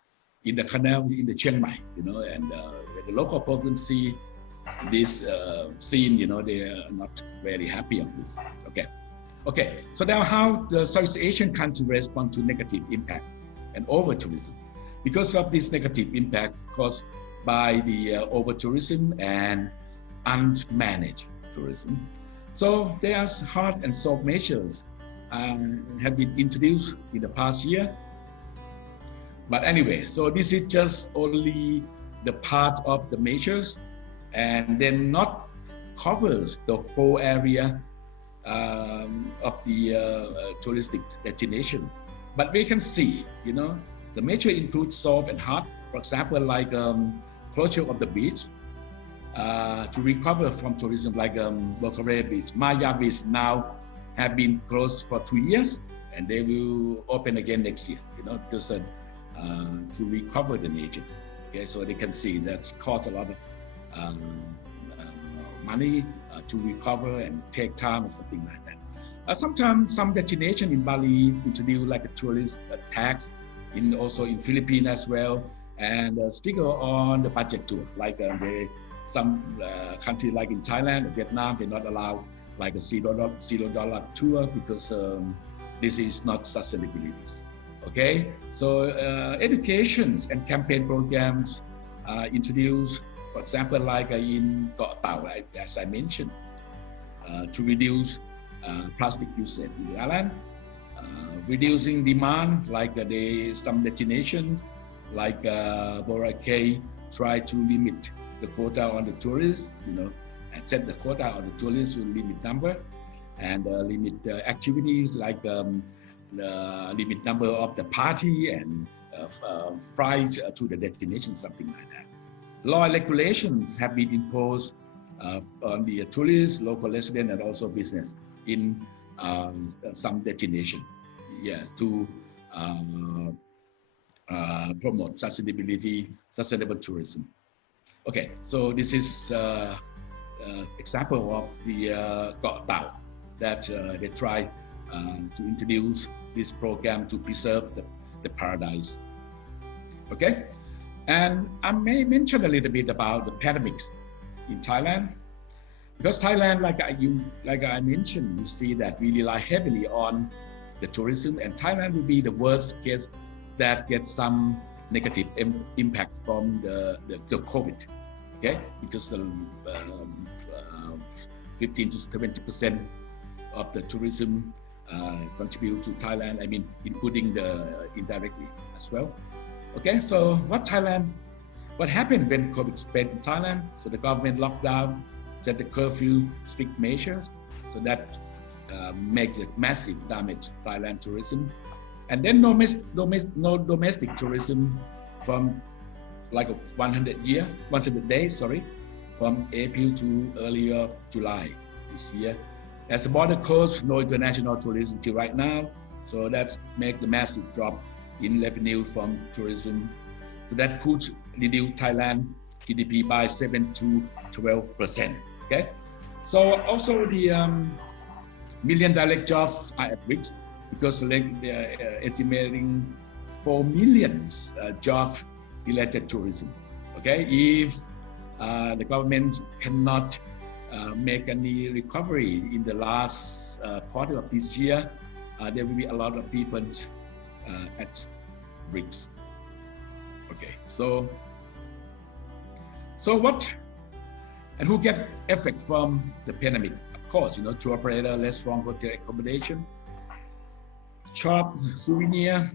in the canal in the Chiang Mai, and the local people see this scene, they are not very happy of this. Okay. So now how the Southeast Asian countries respond to negative impact and over tourism, because of this negative impact caused by the over tourism and unmanaged tourism. So there's hard and soft measures have been introduced in the past year. But anyway, so this is just only the part of the measures, and then not covers the whole area of the touristic destination. But we can see, the measure includes soft and hard. For example, like closure of the beach to recover from tourism, like Bokare Beach, Maya Beach now have been closed for 2 years, and they will open again next year, because to recover the nature. Okay, so they can see that costs a lot of money to recover and take time or something like that. Sometimes some destination in Bali introduce like a tourist tax, also in Philippines as well, and sticker on the budget tour. Like some country like in Thailand, Vietnam, they not allow like a $0 tour because this is not sustainability. Okay, so educations and campaign programs introduced, for example, like in Koh Tao, right, as I mentioned, to reduce plastic usage in the island, reducing demand, like some destinations, like Boracay, try to limit the quota on the tourists, and set the quota on the tourists to limit number, and limit activities like limit number of the party and flights to the destination, something like that. Law and regulations have been imposed on the tourists, local residents, and also business in some destination, yes, to promote sustainable tourism. Okay, so this is example of the Koh Tao that they try to introduce this program to preserve the paradise. Okay, and I may mention a little bit about the pandemics in Thailand, because Thailand, like I mentioned, you see that we rely heavily on the tourism, and Thailand will be the worst case that gets some negative impact from the COVID. Okay, because 15 to 70% of the tourism contribute to Thailand, including the indirectly as well. Okay, so what happened when COVID spread in Thailand? So the government locked down, set the curfew, strict measures, so that makes a massive damage to Thailand tourism. And then no domestic tourism from like 100 days, from April to earlier July this year. As the border closed, no international tourism till right now. So that's make the massive drop in revenue from tourism. So that could reduce Thailand GDP by 7 to 12%. Okay. So also the million direct jobs are at risk, because they're estimating 4 million jobs related to tourism. Okay, if the government cannot make any recovery in the last quarter of this year, there will be a lot of people at risk. Okay, so what and who get effect from the pandemic? Of course, tour operator, restaurant, hotel accommodation, shop, souvenir,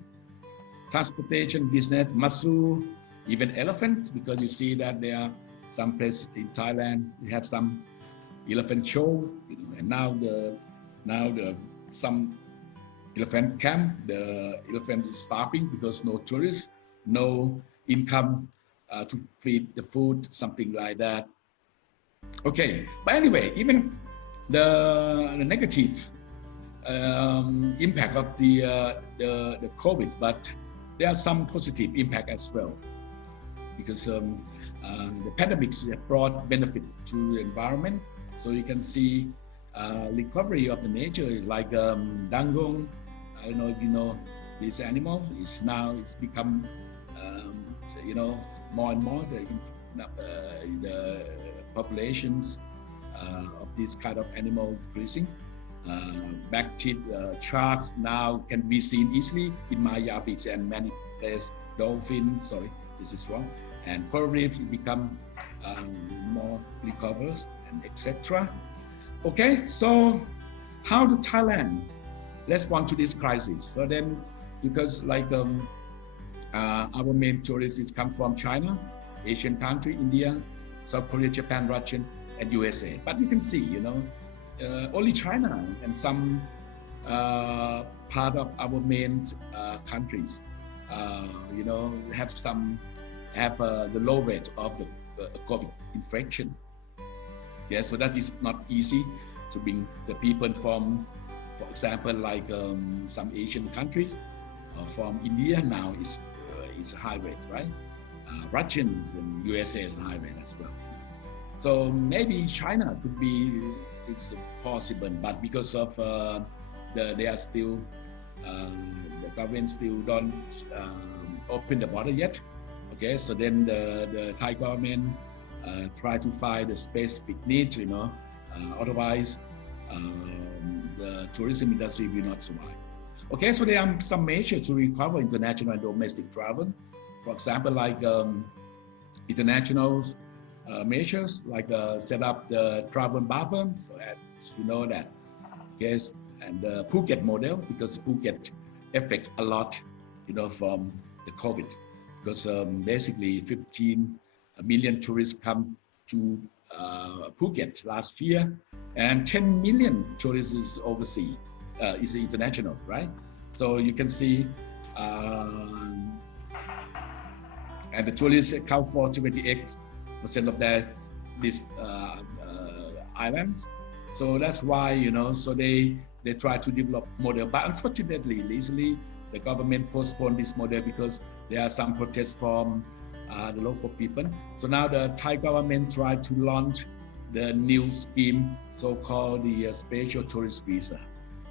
transportation business, masseur, even elephants, because you see that there are some places in Thailand we have some elephant show, and now the some elephant camp, the elephant is starving because no tourists, no income to feed the food, something like that. Okay, but anyway, even the negative impact of the COVID, but there are some positive impact as well, because the pandemics have brought benefit to the environment. So you can see recovery of the nature, like dangong. I don't know if you know this animal. It's become more and more the populations of this kind of animal decreasing. Backtip sharks now can be seen easily in Maya Beach and many places. Dolphin, sorry, this is wrong. And coral reefs become more recovered and etc. Okay, so how do Thailand respond to this crisis? So then, because like our main tourists come from China, Asian country, India, South Korea, Japan, Russia, and USA. But you can see, only China and some part of our main countries, have the low rate of the COVID infection. Yeah, so that is not easy to bring the people from, for example, like some Asian countries, from India now is a high rate, right? Russians and USA is a high rate as well. So maybe China could be, it's possible, but because of they are still, the government still don't open the border yet. Okay, so then the Thai government try to find the specific need, otherwise the tourism industry will not survive. Okay, so there are some measures to recover international and domestic travel. For example, like international measures, like set up the travel bubble, so as you know that. Yes, and the Phuket model, because Phuket affect a lot, from the COVID, because basically 15 million tourists come to Phuket last year, and 10 million tourists is overseas, is international, right? So you can see, and the tourists account for 28% of this island. So that's why, so they try to develop model, but unfortunately, recently the government postponed this model because there are some protests from the local people. So now the Thai government tried to launch the new scheme, so-called the special tourist visa.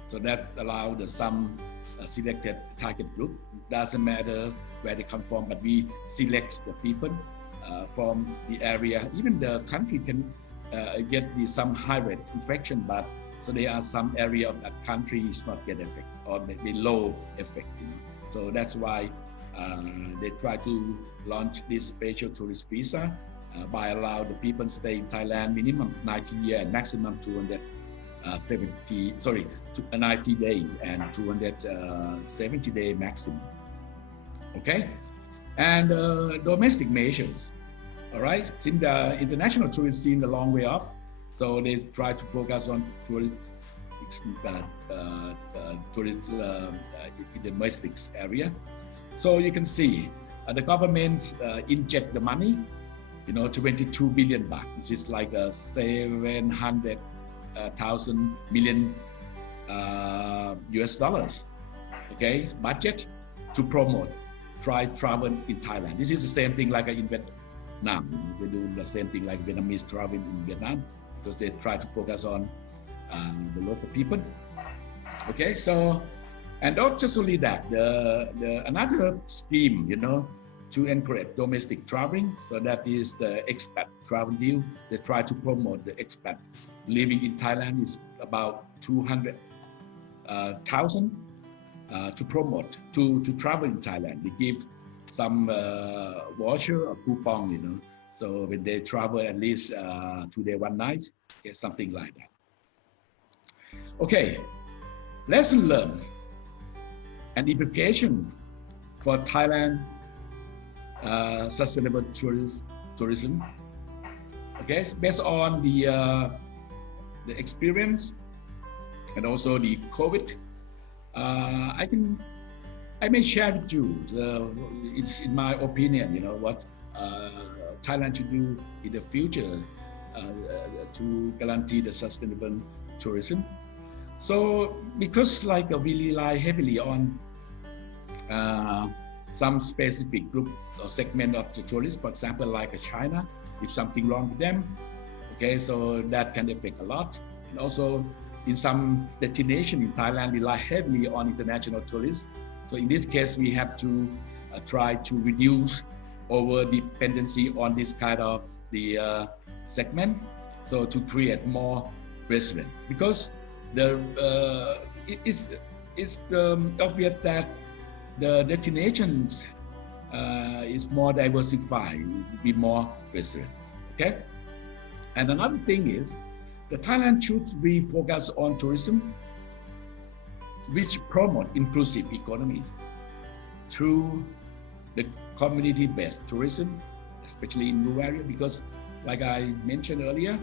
So that allowed some selected target group. Doesn't matter where they come from, but we select the people from the area. Even the country can get some high rate infection, but so there are some area of that country is not get effect or maybe low effect. So that's why they try to launch this special tourist visa by allow the people stay in Thailand minimum 90 years and maximum 90 days and 270 days maximum. Okay, and domestic measures. All right, since the international tourists seem a long way off, so they try to focus on tourists in the domestic area. So you can see the government inject the money, 22 billion baht. This is like 700,000 million US dollars. Okay, budget to promote travel in Thailand. This is the same thing like in Vietnam. They do the same thing like Vietnamese travel in Vietnam, because they try to focus on the local people. Okay, so, and not just only that, the another scheme, to encourage domestic traveling. So that is the expat travel deal. They try to promote the expat living in Thailand is about 200,000 to promote to travel in Thailand. They give some voucher or coupon, so when they travel at least 2 days, 1 night, something like that. Okay, lesson learned and implications for Thailand sustainable tourism. Okay, based on the experience and also the COVID, I think I may share with you. It's in my opinion, what Thailand should do in the future to guarantee the sustainable tourism. So because we rely heavily on some specific group or segment of the tourists, for example, like China, if something wrong with them, okay, so that can affect a lot. And also in some destination in Thailand rely heavily on international tourists. So in this case, we have to try to reduce over dependency on this kind of the segment. So to create more residents, because it's obvious that the destinations is more diversified, be more residents. Okay, and another thing is the Thailand should be focused on tourism which promote inclusive economies through the community-based tourism, especially in rural area, because like I mentioned earlier,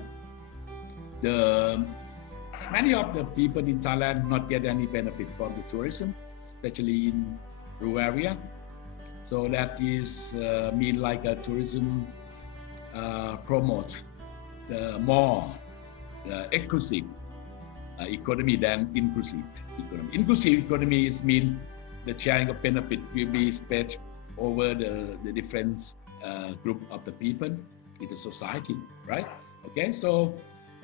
many of the people in Thailand not get any benefit from the tourism, especially in rural area. So that is mean like a tourism promote the more exclusive economy than inclusive economy. Inclusive economy is mean the sharing of benefit will be spread over the different group of the people in the society, right? Okay, so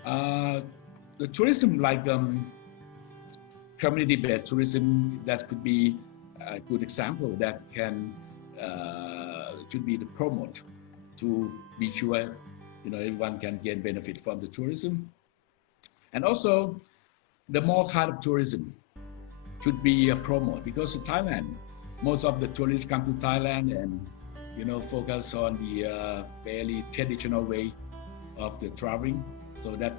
the tourism like community-based tourism, that could be a good example that can should be the promote to be sure everyone can gain benefit from the tourism. And also the more kind of tourism should be promoted, because in Thailand most of the tourists come to Thailand and focus on the fairly traditional way of the traveling, so that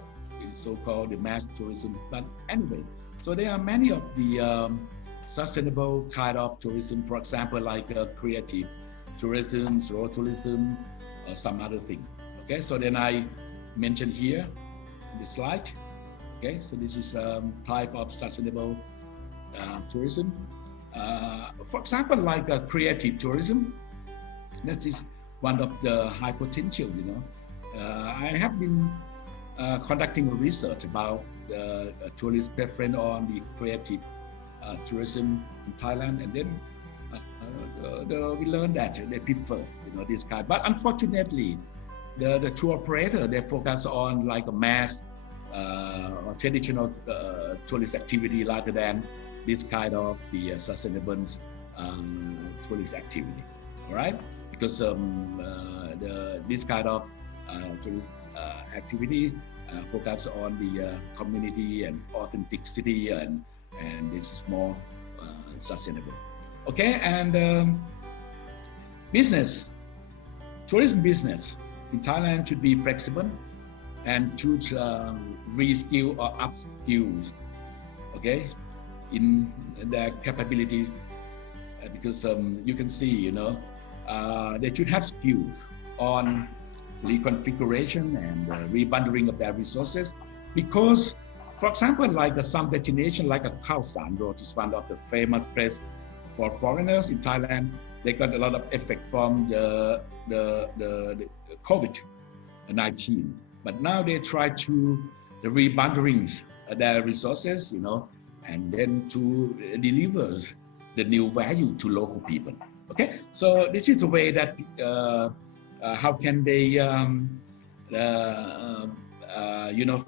is so-called the mass tourism. But anyway, so there are many of the sustainable kind of tourism, for example, like creative tourism, slow tourism, or some other thing. Okay, so then I mentioned here in the slide. Okay, so this is type of sustainable tourism. For example, like creative tourism, that is one of the high potential. I have been conducting research about the tourist preference on the creative tourism in Thailand, and then we learned that they prefer this kind. But unfortunately, the tour operator, they focus on like a mass or traditional tourist activity rather than this kind of the sustainable tourist activities. All right, because this kind of tourist activity focus on the community and authenticity, and this is more sustainable. Okay, and business, tourism business in Thailand should be flexible and choose reskill or upskills, okay, in their capability, because you can see, they should have skills on reconfiguration and rebundling of their resources, because, for example, like some destination like a Koh Tao Road is one of the famous place for foreigners in Thailand. They got a lot of effect from the COVID-19, but now they try to rebundling their resources, and then to deliver the new value to local people. Okay, so this is a way that how can they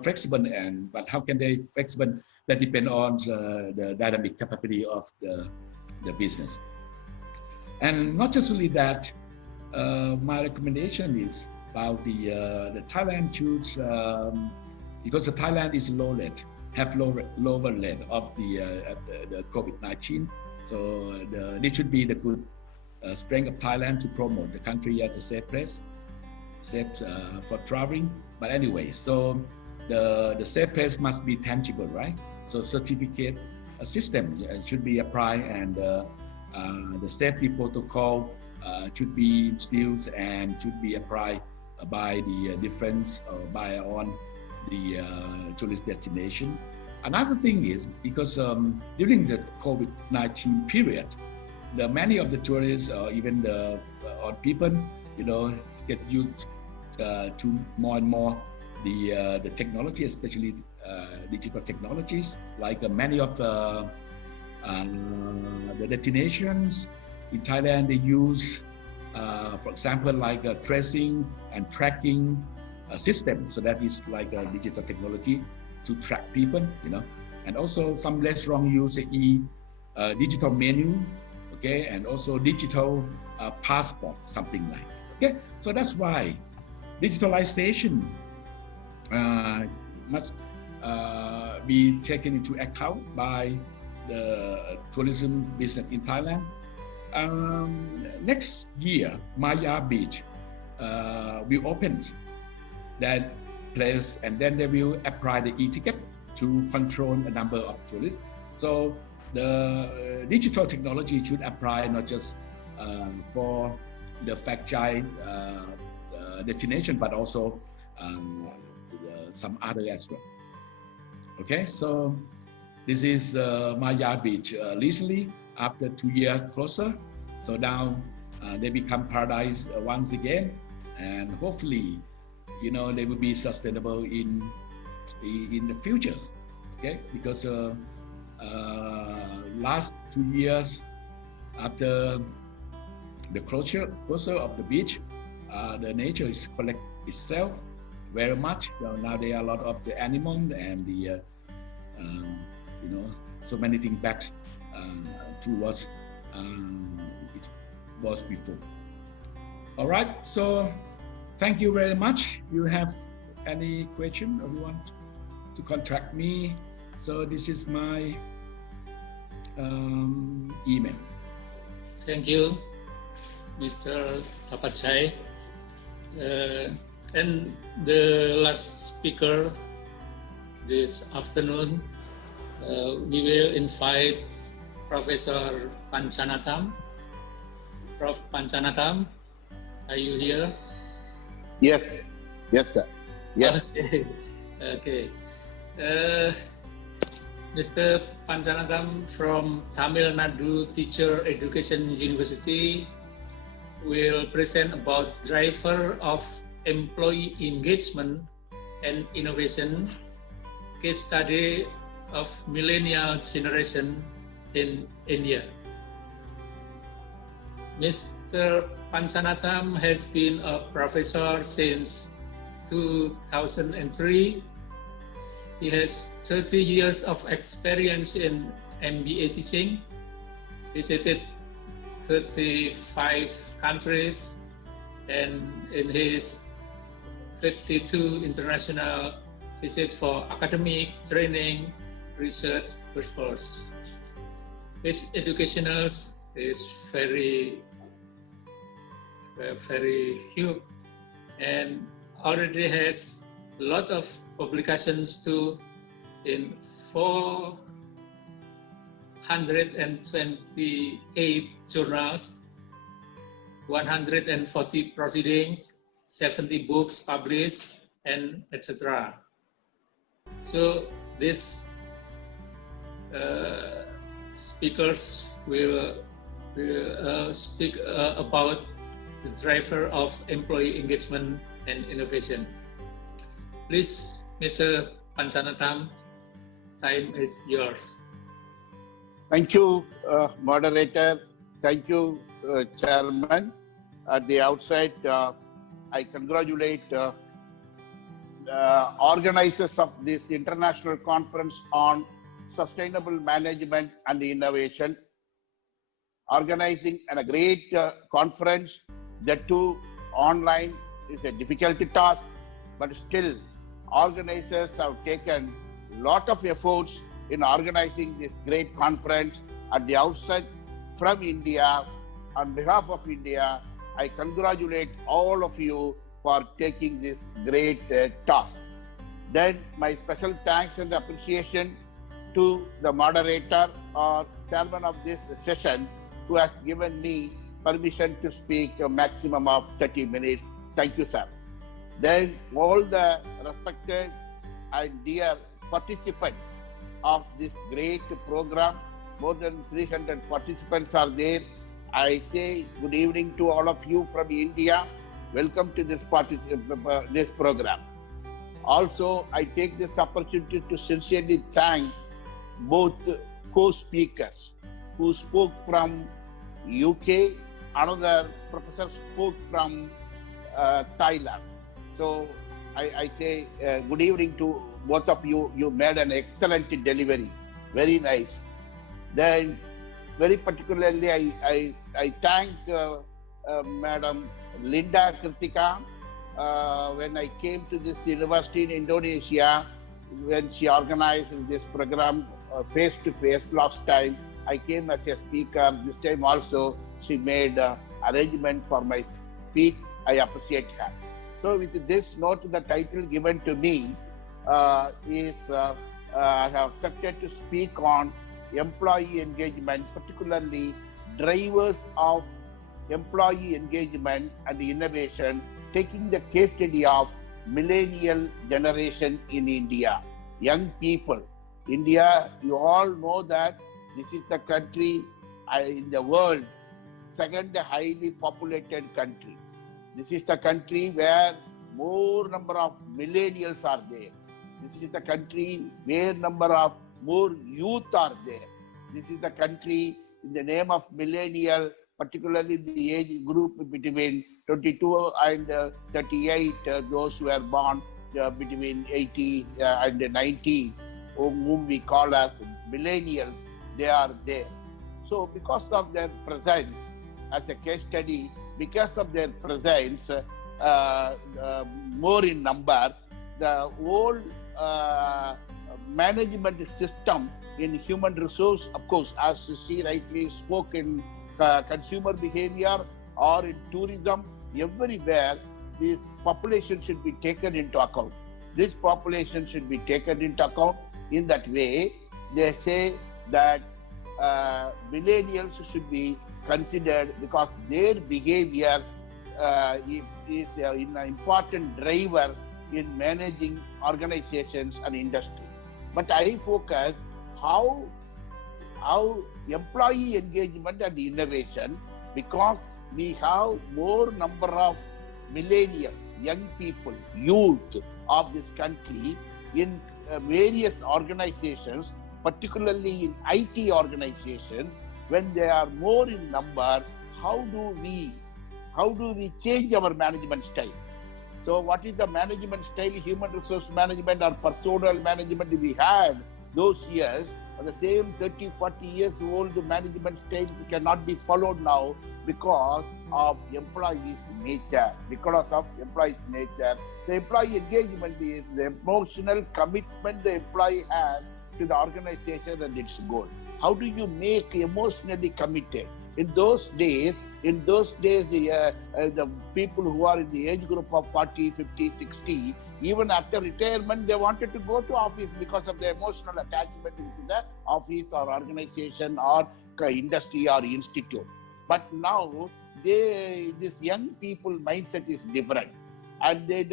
flexible, but how can they flexible? That depend on the dynamic capacity of the business. And not just only that, my recommendation is about the Thailand should, because the Thailand is lower rate of the COVID-19. So this should be the good strength of Thailand to promote the country as a safe place, safe for traveling. But anyway, so the safe place must be tangible, right? So certificate system should be applied, and the safety protocol should be instilled and should be applied by the different by on the tourist destination. Another thing is because during the COVID-19 period, many of the tourists or even the people, get used to more and more the technology, especially digital technologies. Like many of the destinations in Thailand, they use, for example, like a tracing and tracking system. So that is like a digital technology to track people, and also some restaurants use digital menu, okay, and also digital passport, something like, okay. So that's why digitalization must be taken into account by the tourism business in Thailand. Next year, Maya Beach will open that place, and then they will apply the e-ticket to control a number of tourists. So the digital technology should apply not just for the fact-check destination, but also some other as well. Okay, so this is Maya Beach recently after 2 years closer. So now they become paradise once again, and hopefully, they will be sustainable in the future. Okay, because last 2 years after the closure of the beach, the nature is collect itself very much. Now there are a lot of the animals and the so many things back to what it was before. All right, so thank you very much. You have any question or you want to contact me? So this is my email. Thank you, Mr. Tapachai. And the last speaker this afternoon, we will invite Professor Panchanatham. Prof. Panchanatham, are you here? Yes, sir. Yes. Okay. Mr. Panchanatham from Tamil Nadu Teacher Education University will present about driver of employee engagement and innovation, case study of millennial generation in India. Mr. Panchanatham has been a professor since 2003. He has 30 years of experience in MBA teaching, visited 35 countries, and in his 52 international visits for academic, training, research purposes. His educational is very huge and already has a lot of publications too in 428 journals, 140 proceedings, 70 books published, and etc. So these speakers will speak about the driver of employee engagement and innovation. Please, Mr. Panchanatham, time is yours. Thank you, moderator. Thank you, chairman. At the outset, I congratulate organizers of this international conference on sustainable management and innovation. Organizing a great conference, that too online, is a difficult task, but still organizers have taken a lot of efforts in organizing this great conference. At the outset, from India, on behalf of India, I congratulate all of you for taking this great task. Then my special thanks and appreciation to the moderator or chairman of this session, who has given me permission to speak a maximum of 30 minutes. Thank you, sir. Then all the respected and dear participants of this great program, more than 300 participants are there. I say good evening to all of you from India. Welcome to this program. Also, I take this opportunity to sincerely thank both co-speakers who spoke from UK. Another professor spoke from Thailand. So I say good evening to both of you. You made an excellent delivery. Very nice. Then very particularly I thank Madam Linda Kritika when I came to this university in Indonesia, when she organized this program face-to-face last time. I came as a speaker. This time also she made arrangement for my speech. I appreciate her. So with this note, the title given to me is I have accepted to speak on employee engagement, particularly drivers of employee engagement and innovation, taking the case study of millennial generation in India. Young people. India, you all know that this is the country in the world, second highly populated country. This is the country where more number of millennials are there. This is the country where number of more youth are there. This is the country in the name of millennial, particularly the age group between 22 and 38, those who were born between 80s and 90s, whom we call as millennials, they are there. So because of their presence as a case study, because of their presence more in number, the whole management system in human resource, of course, as she rightly spoke, in consumer behavior or in tourism, everywhere, this population should be taken into account. This population should be taken into account. In that way, they say that millennials should be considered because their behavior is an important driver in managing organizations and industry. But I focus how employee engagement and innovation, because we have more number of millennials, young people, youth of this country in various organizations, particularly in IT organizations. When they are more in number, how do we change our management style? So what is the management style, human resource management or personal management we had those years? The same 30, 40 years old management styles cannot be followed now because of employees' nature. Because of employees' nature, the employee engagement is the emotional commitment the employee has to the organization and its goal. How do you make emotionally committed? In those days, the people who are in the age group of 40, 50, 60, even after retirement, they wanted to go to office because of the emotional attachment to the office or organization or industry or institute. But now, this young people mindset is different, and they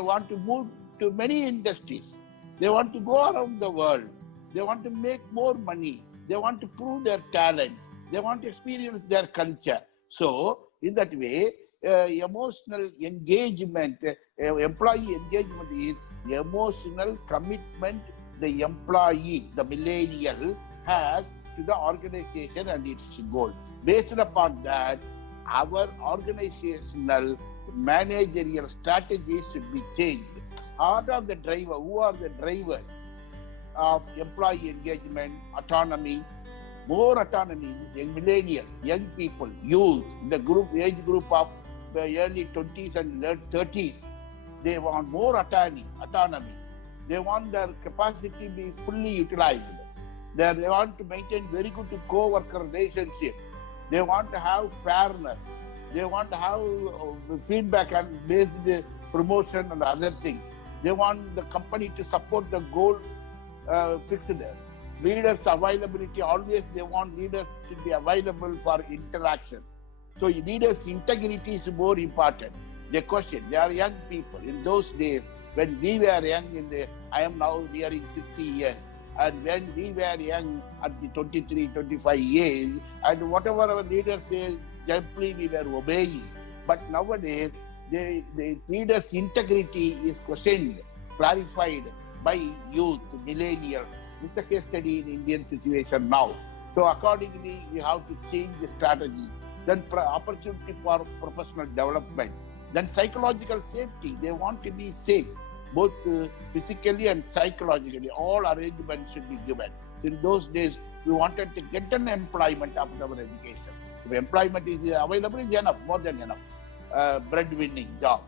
want to move to many industries. They want to go around the world. They want to make more money. They want to prove their talents. They want to experience their culture. So, in that way, emotional engagement, employee engagement is emotional commitment the employee, the millennial, has to the organization and its goal. Based upon that, our organizational managerial strategies should be changed. Who are the drivers of employee engagement, autonomy? More autonomy is young millennials, young people, youth, the age group of the early 20s and late 30s. They want more autonomy. They want their capacity to be fully utilized. They want to maintain very good co-worker relationship. They want to have fairness. They want to have feedback and based promotion and other things. They want the company to support the goal fixed. Leaders availability, always they want leaders to be available for interaction. So leaders' integrity is more important. They question, they are young people. In those days, when we were young, I am now nearing 60 years, and when we were young at the 23, 25 years, and whatever our leaders say, gently we were obeying. But nowadays, the leaders' integrity is questioned, clarified by youth, millennials. This is a case study in Indian situation now. So accordingly, we have to change the strategies. Then opportunity for professional development. Then psychological safety. They want to be safe, both physically and psychologically. All arrangements should be given. So in those days, we wanted to get an employment after our education. If employment is available, is enough, more than enough. Breadwinning job.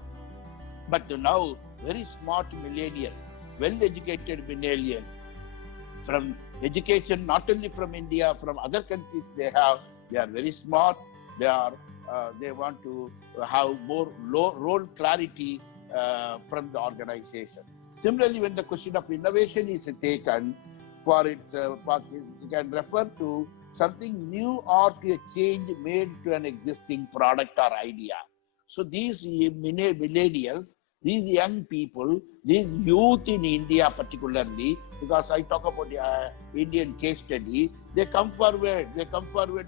But now, very smart millennial, well-educated millennial, from education, not only from India, from other countries they are very smart. They want to have more role clarity from the organization. Similarly, when the question of innovation is taken, for its you can refer to something new or to a change made to an existing product or idea. So these millennials, these young people, these youth in India particularly, because I talk about Indian case study, they come forward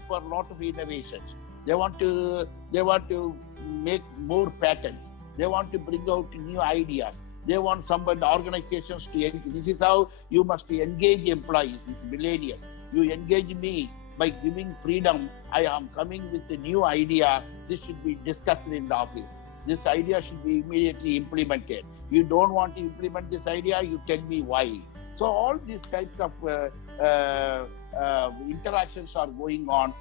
for a lot of innovations. They want to make more patents. They want to bring out new ideas. They want organizations to engage. This is how you must engage employees, this millennial. You engage me by giving freedom. I am coming with a new idea. This should be discussed in the office. This idea should be immediately implemented. You don't want to implement this idea, you tell me why. So all these types of interactions are going on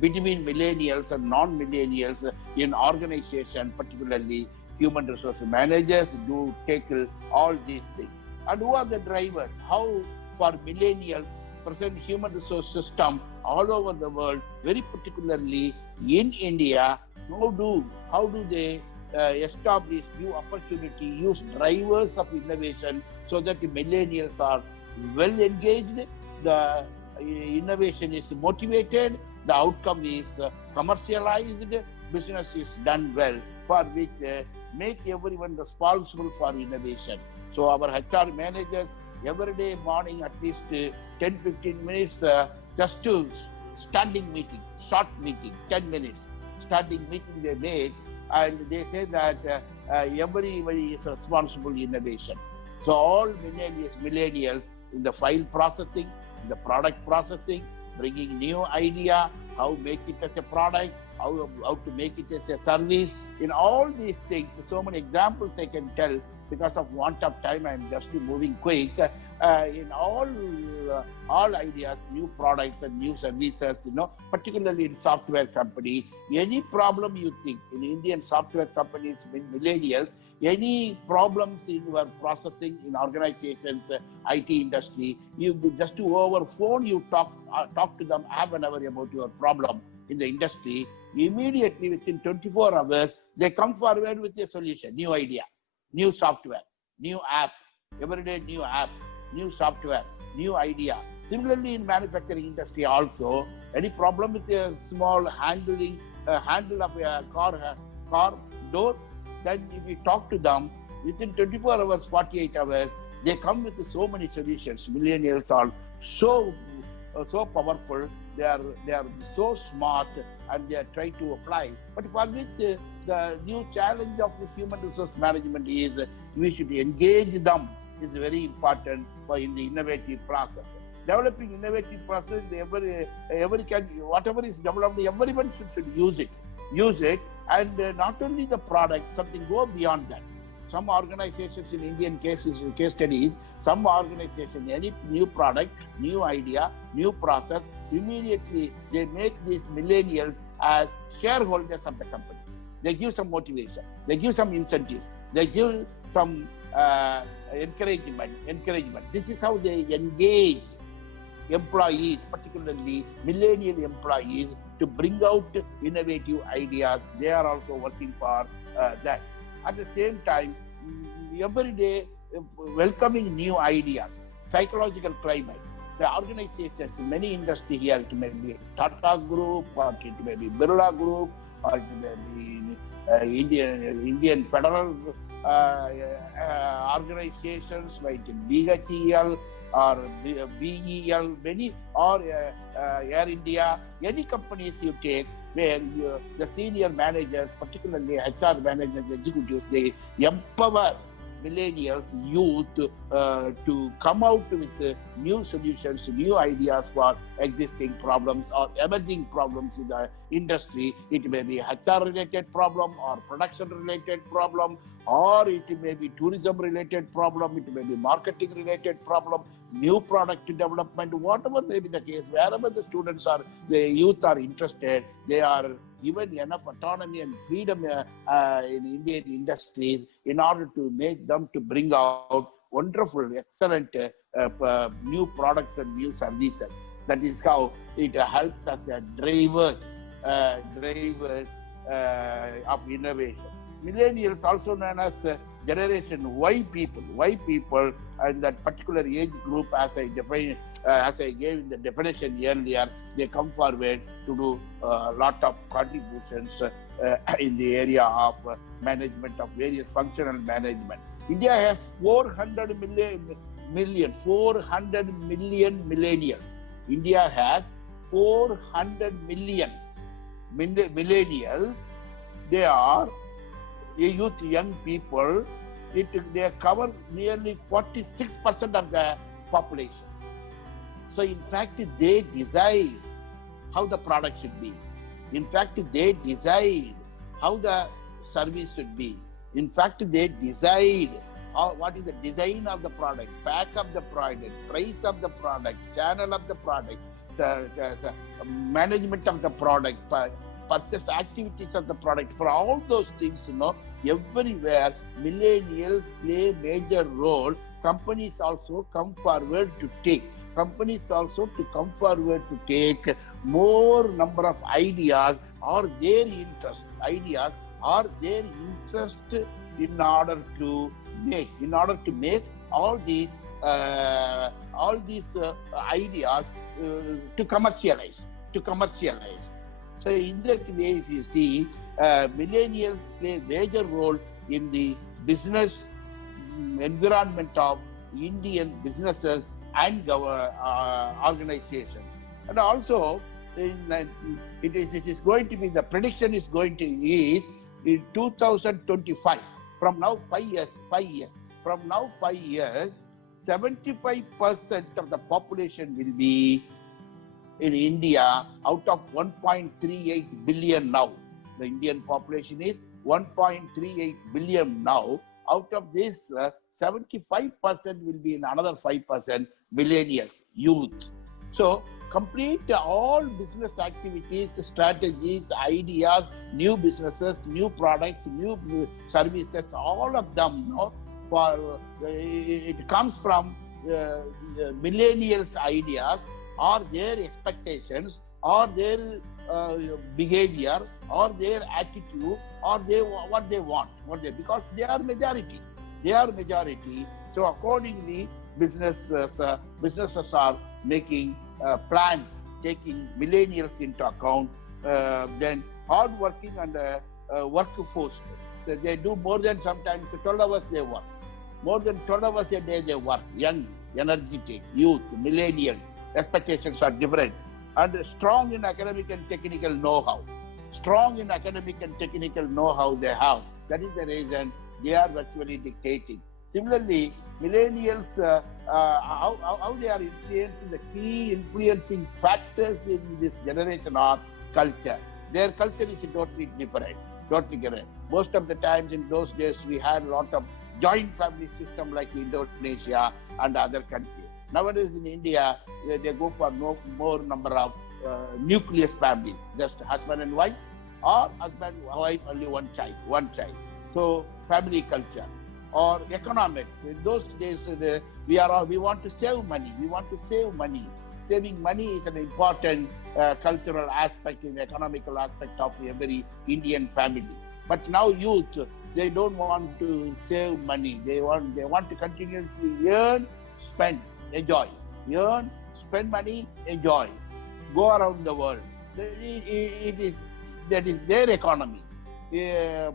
between millennials and non-millennials in organization, particularly human resource managers do tackle all these things. And who are the drivers? How for millennials, present human resource system all over the world, very particularly in India, how do they establish new opportunity, use drivers of innovation so that the millennials are well engaged, the innovation is motivated, the outcome is commercialized, business is done well, for which make everyone responsible for innovation. So our HR managers every day morning at least 10-15 minutes just to standing meeting, short meeting, 10 minutes, standing meeting they make, and they say that everybody is responsible innovation. So all millennials in the file processing, in the product processing, bringing new idea, how make it as a product, how to make it as a service. In all these things, so many examples I can tell. Because of want of time, I'm just moving quick. In all ideas, new products and new services, particularly in software company, any problem you think in Indian software companies, millennials, any problems in your processing in organizations, IT industry, you just to over phone, you talk to them half an hour about your problem in the industry. Immediately within 24 hours, they come forward with a solution, new idea, new software, new app, everyday new app, new software, new idea. Similarly, in manufacturing industry also, any problem with a small handle of a car door, then if we talk to them, within 24 hours, 48 hours, they come with so many solutions. Millennials are so powerful, they are so smart, and they are trying to apply. But for which the new challenge of human resource management is we should engage them is very important for in the innovative process. Developing innovative process, whatever is developed, everyone should use it, and not only the product, something go beyond that. Some organizations in Indian case studies, some organization, any new product, new idea, new process, immediately they make these millennials as shareholders of the company. They give some motivation, they give some incentives, they give some encouragement. This is how they engage employees, particularly millennial employees, to bring out innovative ideas. They are also working for that. At the same time, every day welcoming new ideas, psychological climate. the organizations, many industry here, it may be Tata Group, or it may be Birla Group, or it may be Indian federal organizations like BHEL or BEL, many, or Air India, any companies you take, where the senior managers, particularly HR managers, executives, they empower millennials, youth, to come out with new solutions, new ideas for existing problems or emerging problems in the industry. It may be HR-related problem or production-related problem, or it may be tourism-related problem, it may be marketing-related problem, new product development, whatever may be the case, wherever the students are, the youth are interested, they are given enough autonomy and freedom in Indian industries in order to make them to bring out wonderful, excellent new products and new services. That is how it helps us drivers of innovation. Millennials, also known as Generation Y people, and that particular age group, as I defined, as I gave the definition earlier, they come forward to do a lot of contributions in the area of management of various functional management. India has 400 million millennials. India has 400 million millennials. They are youth, young people. They cover nearly 46% of the population. So in fact, they decide how the product should be. In fact, they decide how the service should be. In fact, they decide what is the design of the product, pack of the product, price of the product, channel of the product, management of the product, purchase activities of the product. For all those things, everywhere millennials play major role. Companies also come forward to take. More number of ideas or their interest in order to make all these ideas to commercialize. So in that way, if you see, millennials play a major role in the business environment of Indian businesses and organizations. And also, it is going to be, the prediction is going to is in 2025, from now 5 years, 75% of the population will be in India, out of 1.38 billion now. The Indian population is 1.38 billion now. Out of this, 75% will be in another 5% millennials, youth. So complete all business activities, strategies, ideas, new businesses, new products, new services, all of them, it comes from millennials' ideas or their expectations or their behavior or their attitude or what they want, because they are majority. So accordingly, businesses are making plans, taking millennials into account. Then hardworking and workforce. So they do more than sometimes 12 hours they work. More than 12 hours a day they work. Young, energetic, youth, millennials. Expectations are different. And strong in academic and technical know-how. They have. That is the reason they are virtually dictating. Similarly, millennials, how they are influencing, the key influencing factors in this generation are culture. Their culture is totally different. Most of the times in those days, we had a lot of joint family system like Indonesia and other countries. Nowadays in India, they go for more number of nucleus family, just husband and wife, or husband, wife, only one child. So family culture or economics. In those days, we want to save money. Saving money is an important cultural aspect and economical aspect of every Indian family. But now youth, they don't want to save money. They want to continuously earn, spend, enjoy. Earn, spend money, enjoy, go around the world. That is their economy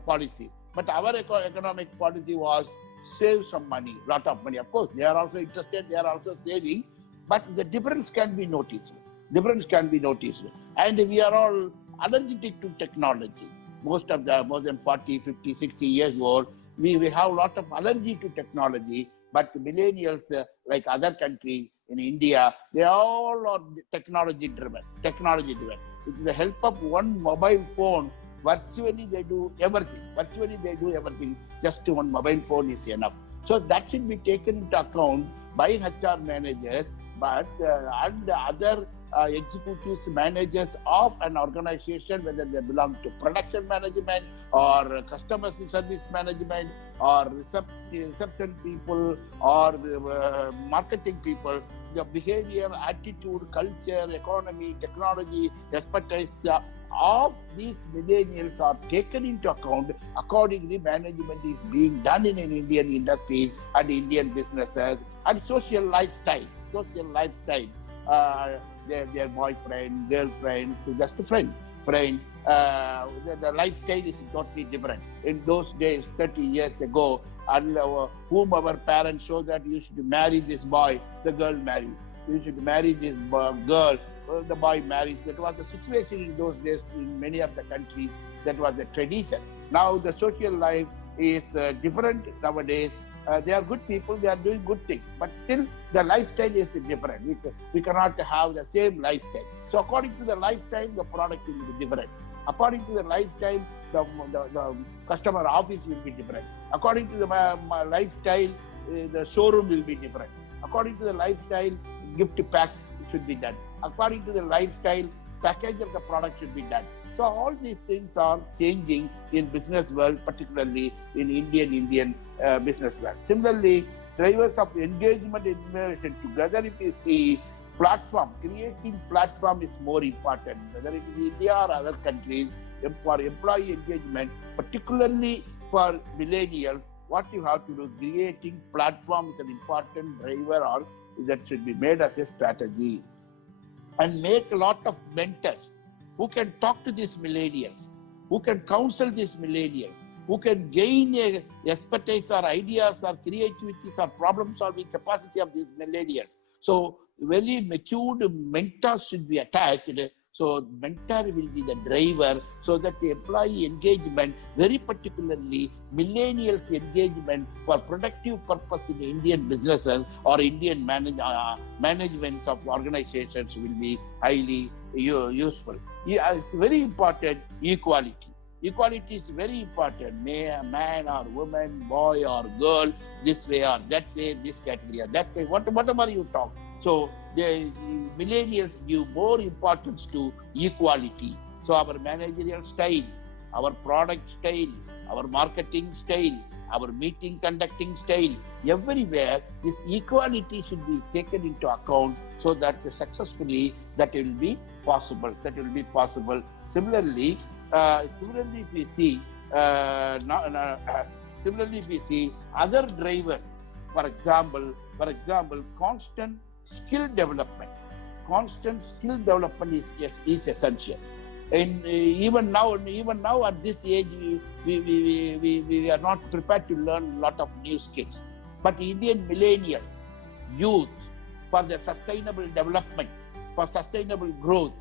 policy. But our economic policy was save some money, lot of money. Of course, they are also interested, they are also saving, but the difference can be noticed. And we are all allergic to technology. Most of the more than 40, 50, 60 years old, we have a lot of allergy to technology, but millennials, like other countries in India, they all are technology driven. With the help of one mobile phone, virtually they do everything. Just one mobile phone is enough. So that should be taken into account by HR managers, but and other executives, managers of an organization, whether they belong to production management or customer service management or reception people or marketing people. The behavior, attitude, culture, economy, technology, expertise of these millennials are taken into account. Accordingly, management is being done in Indian industries and Indian businesses, and social lifestyle. Their boyfriend, girlfriend, just a friend. The lifestyle is totally different. In those days, 30 years ago, and whom our parents show that you should marry this boy, the girl marries. You should marry this girl, the boy marries. That was the situation in those days in many of the countries. That was the tradition. Now the social life is different nowadays. They are good people, they are doing good things, but still the lifestyle is different. We cannot have the same lifestyle. So according to the lifestyle, the product will be different. According to the lifestyle, the customer office will be different. According to the lifestyle, the showroom will be different. According to the lifestyle, gift pack should be done. According to the lifestyle, package of the product should be done. So all these things are changing in business world, particularly in Indian business world. Similarly, drivers of engagement and innovation together, if you see, creating platform is more important, whether it is India or other countries. For employee engagement, particularly for millennials, what you have to do, creating platform is an important driver, or that should be made as a strategy. And make a lot of mentors who can talk to these millennials, who can counsel these millennials, who can gain expertise or ideas or creativity or problem-solving capacity of these millennials. So very matured mentors should be attached. So mentor will be the driver, so that the employee engagement, very particularly millennials engagement for productive purpose in Indian businesses or Indian managements of organizations will be highly useful. It's very important, equality. Equality is very important. Man or woman, boy or girl, this way or that way, this category or that way, whatever you talk. So the millennials give more importance to equality. So our managerial style, our product style, our marketing style, our meeting conducting style, everywhere this equality should be taken into account, so that successfully that will be possible. Similarly, if we see other drivers, for example, constant skill development is essential. And even now at this age, we are not prepared to learn a lot of new skills. But Indian millennials, youth, for their sustainable development, for sustainable growth,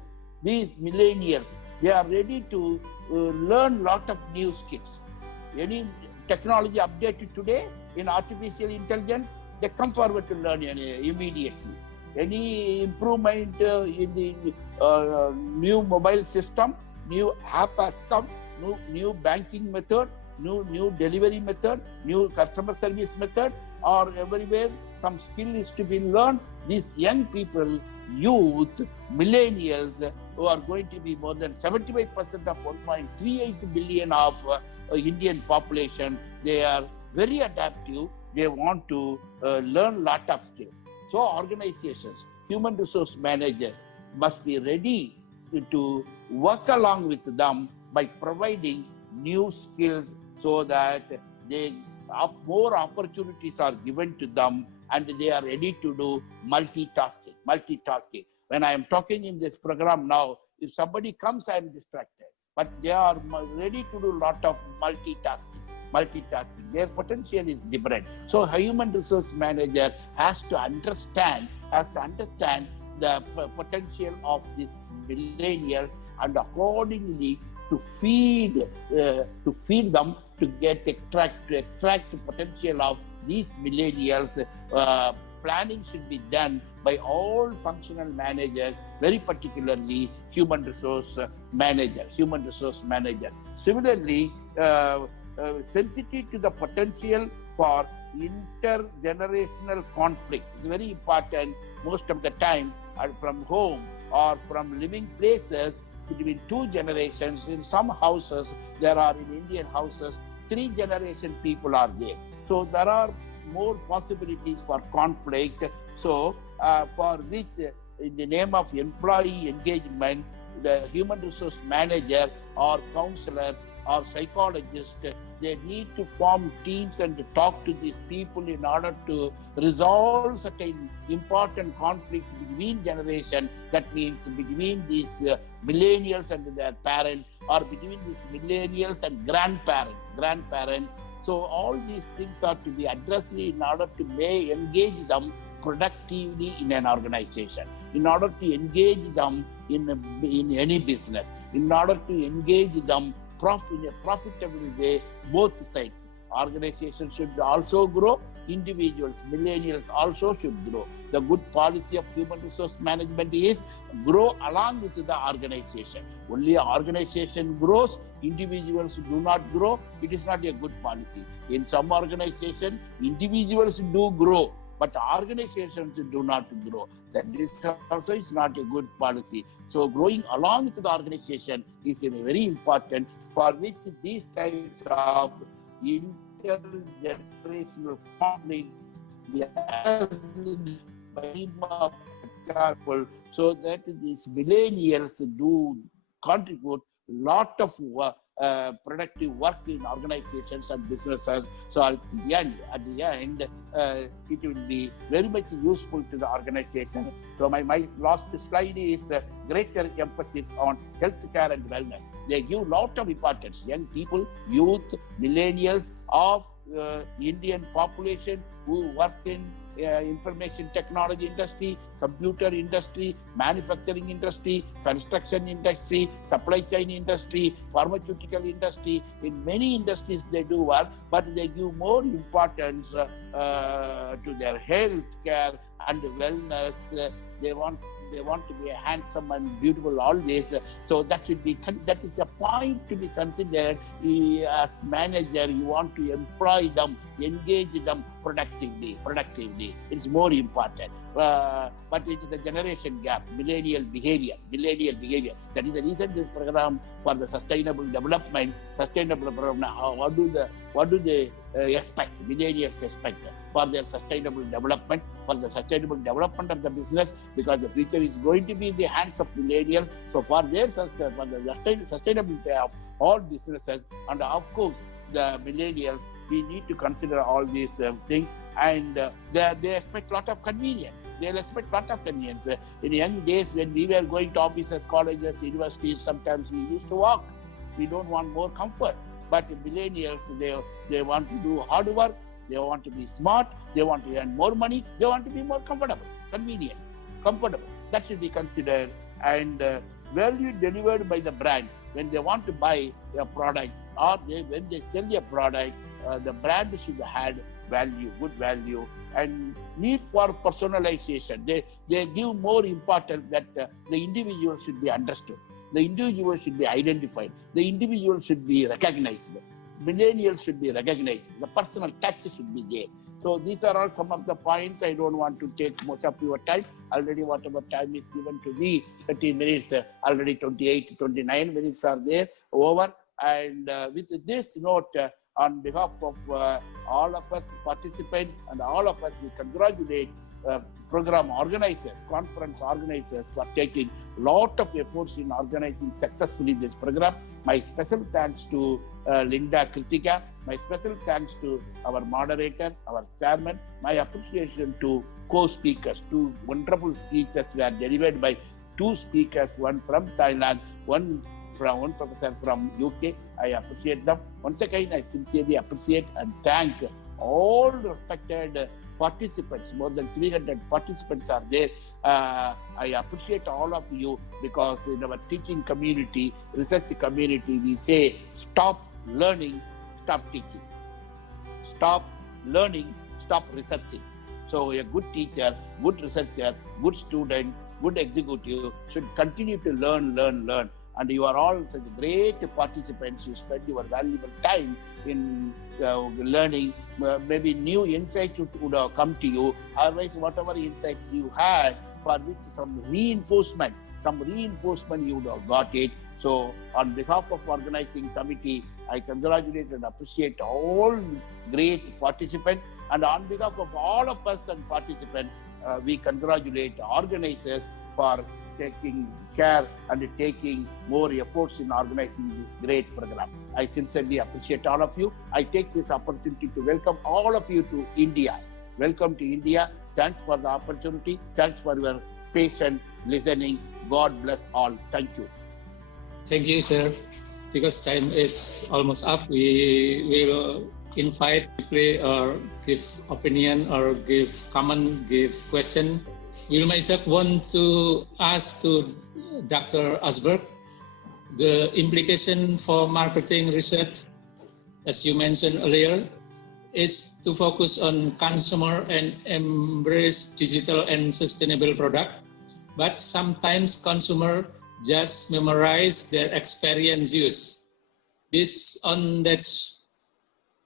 these millennials, they are ready to learn a lot of new skills. Any technology updated today in artificial intelligence, they come forward to learn immediately. Any improvement in the new mobile system, new app has come, new banking method, new delivery method, new customer service method, or everywhere some skill is to be learned. These young people, youth, millennials, who are going to be more than 75% of 1.38 billion of Indian population, they are very adaptive. They want to learn a lot of skills. So organizations, human resource managers must be ready to work along with them by providing new skills, so that more opportunities are given to them and they are ready to do multitasking. Multitasking. When I am talking in this program now, if somebody comes, I am distracted. But they are ready to do a lot of multitasking. Their potential is different. So a human resource manager has to understand the potential of these millennials, and accordingly to feed them to extract the potential of these millennials. Planning should be done by all functional managers, very particularly human resource manager. Similarly, sensitive to the potential for intergenerational conflict is very important. Most of the time, from home or from living places, between two generations. In some houses, there are, in Indian houses, 3-generation people are there. So there are more possibilities for conflict. So for which, in the name of employee engagement, the human resource manager or counselors or psychologists, they need to form teams and to talk to these people in order to resolve certain important conflict between generations. That means between these millennials and their parents, or between these millennials and grandparents. So all these things are to be addressed in order to engage them productively in an organization, in order to engage them in any business, in order to engage them in a profitable way, both sides. Organizations should also grow, individuals, millennials also should grow. The good policy of human resource management is grow along with the organization. Only organization grows, individuals do not grow, it is not a good policy. In some organizations, individuals do grow, but organizations do not grow. That is also is not a good policy. So growing along with the organization is very important, for which these types of intergenerational conflicts we are by example, so that these millennials do contribute a lot of productive work in organizations and businesses. So at the end, it will be very much useful to the organization. So my last slide is greater emphasis on healthcare and wellness. They give a lot of importance. Young people, youth, millennials of Indian population who work in information technology industry, computer industry, manufacturing industry, construction industry, supply chain industry, pharmaceutical industry. In many industries they do work, but they give more importance to their health care and wellness. They want to be handsome and beautiful always. So that is a point to be considered. As manager, you want to employ them, engage them productively. It's more important. But it is a generation gap, millennial behavior. That is the reason this program for the sustainable development. What do they expect? Millennials expect for their sustainable development, for the sustainable development of the business, because the future is going to be in the hands of millennials. So for the sustainability of all businesses, and of course the millennials, we need to consider all these things. And they expect a lot of convenience. In young days, when we were going to offices, colleges, universities, sometimes we used to walk. We don't want more comfort. But millennials, they want to do hard work. They want to be smart. They want to earn more money. They want to be more convenient, comfortable. That should be considered. And value delivered by the brand. When they want to buy a product, or when they sell a product, the brand should have value, good value, and need for personalization. They give more importance that the individual should be understood. The individual should be identified. The individual should be recognized. Millennials should be recognized. The personal touch should be there. So these are all some of the points. I don't want to take much of your time. Already whatever time is given to me, 30 minutes, already 28, 29 minutes are there, over. And with this note, on behalf of all of us participants and all of us, we congratulate program organizers, conference organizers for taking a lot of efforts in organizing successfully this program. My special thanks to Linda Kritika. My special thanks to our moderator, our chairman. My appreciation to co-speakers. Two wonderful speeches were delivered by two speakers, one from Thailand, one professor from UK. I appreciate them. Once again, I sincerely appreciate and thank all respected participants. More than 300 participants are there. I appreciate all of you, because in our teaching community, research community, we say stop learning, stop teaching. Stop learning, stop researching. So a good teacher, good researcher, good student, good executive should continue to learn. And you are all such great participants. You spend your valuable time in learning. Maybe new insights would have come to you. Otherwise, whatever insights you had, for which some reinforcement you would have got it. So on behalf of organizing committee, I congratulate and appreciate all great participants. And on behalf of all of us and participants, we congratulate organizers for taking care and taking more efforts in organizing this great program. I sincerely appreciate all of you. I take this opportunity to welcome all of you to India. Welcome to India. Thanks for the opportunity. Thanks for your patient listening. God bless all. Thank you. Thank you, sir. Because time is almost up, we will invite play or give opinion or give comment, give question. We myself want to ask to Dr. Asberg the implication for marketing research, as you mentioned earlier, is to focus on consumer and embrace digital and sustainable product. But sometimes consumer just memorize their experience use. Based on that,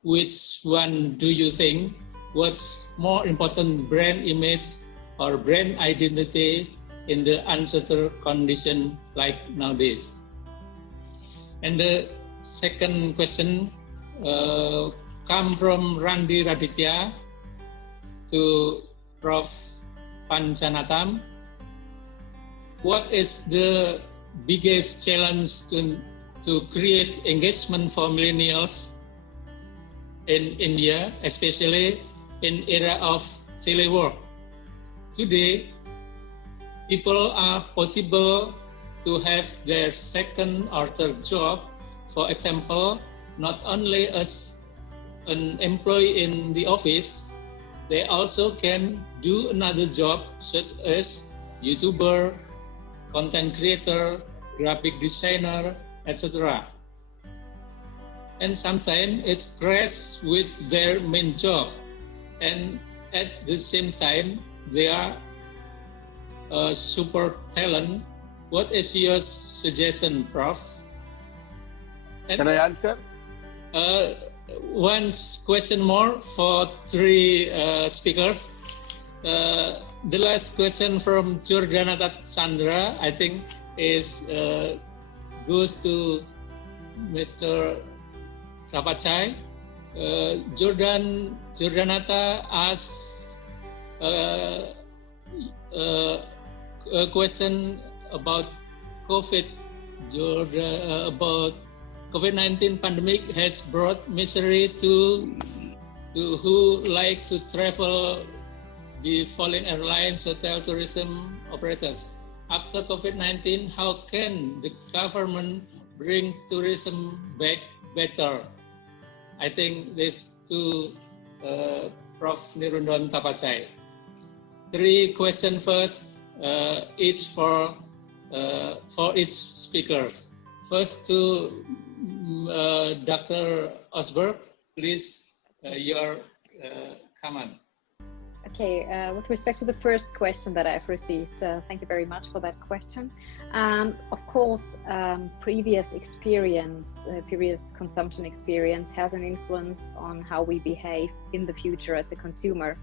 which one do you think what's more important, brand image or brand identity in the uncertain condition like nowadays? And the second question come from Randi Raditya to Prof. Panchanatam. What is the biggest challenge to create engagement for millennials in India, especially in era of telework? Today, people are possible to have their second or third job. For example, not only as an employee in the office, they also can do another job such as YouTuber, content creator, graphic designer, etc. And sometimes it crashes with their main job, and at the same time they are a super talent. What is your suggestion, Prof? And can I answer? One question more for three speakers. The last question from Jordanata Chandra, I think, is goes to Mr. Tapachai. Jordanata asks a question about about COVID-19 pandemic has brought misery to who like to travel, the foreign airlines, hotel, tourism operators. After COVID-19, how can the government bring tourism back better? I think this to Prof. Nirundon Tapachai. Three questions first, each for each speakers. First to Dr. Osberg, please, your comment. Okay, with respect to the first question that I've received, thank you very much for that question. Of course, previous experience, previous consumption experience has an influence on how we behave in the future as a consumer.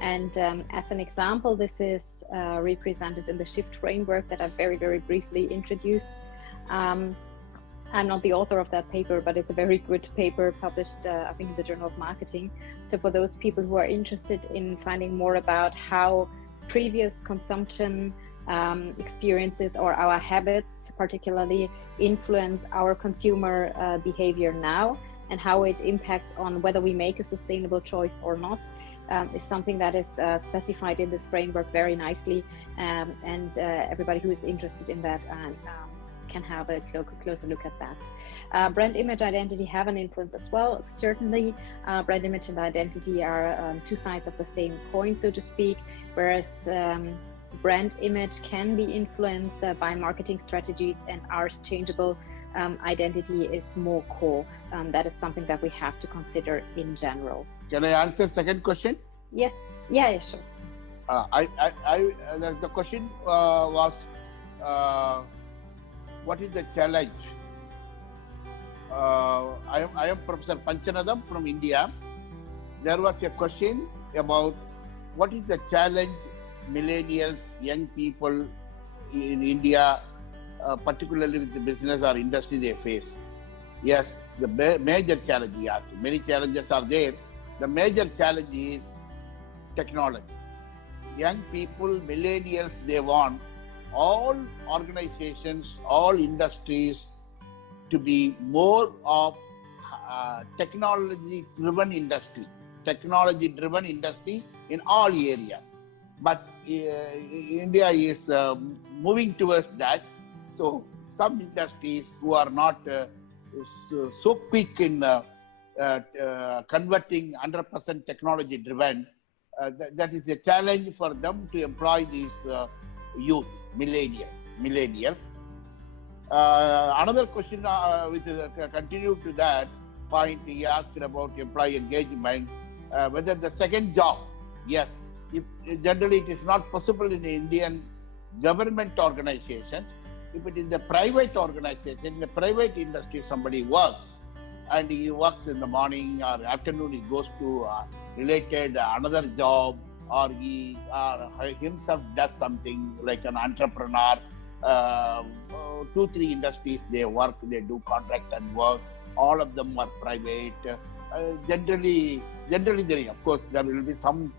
And as an example, this is represented in the SHIFT framework that I've very, very briefly introduced. I'm not the author of that paper, but it's a very good paper published, I think, in the Journal of Marketing. So for those people who are interested in finding more about how previous consumption experiences or our habits particularly influence our consumer behavior now, and how it impacts on whether we make a sustainable choice or not, is something that is specified in this framework very nicely, and everybody who is interested in that can have a closer look at that. Brand image identity have an influence as well. Certainly, brand image and identity are two sides of the same coin, so to speak, whereas brand image can be influenced by marketing strategies, and our changeable identity is more core. That is something that we have to consider in general. Can I answer second question? Yes. Yeah, sure. The question was, what is the challenge? I am Professor Panchanadam from India. There was a question about what is the challenge millennials, young people in India, particularly with the business or industry, they face. Yes, the major challenge he asked. Many challenges are there. The major challenge is technology. Young people, millennials, they want all organizations, all industries to be more of technology-driven industry in all areas. But India is moving towards that. So some industries who are not so quick in converting 100% technology-driven, that is a challenge for them to employ these youth, millennials. Another question which is continued to that point, he asked about employee engagement, whether the second job, yes, generally it is not possible in Indian government organizations. If it is the private organization, in the private industry, somebody works and he works in the morning or afternoon, he goes to related another job, or he himself does something like an entrepreneur. 2-3 industries they work, they do contract and work. All of them are private. Generally there, of course, there will be some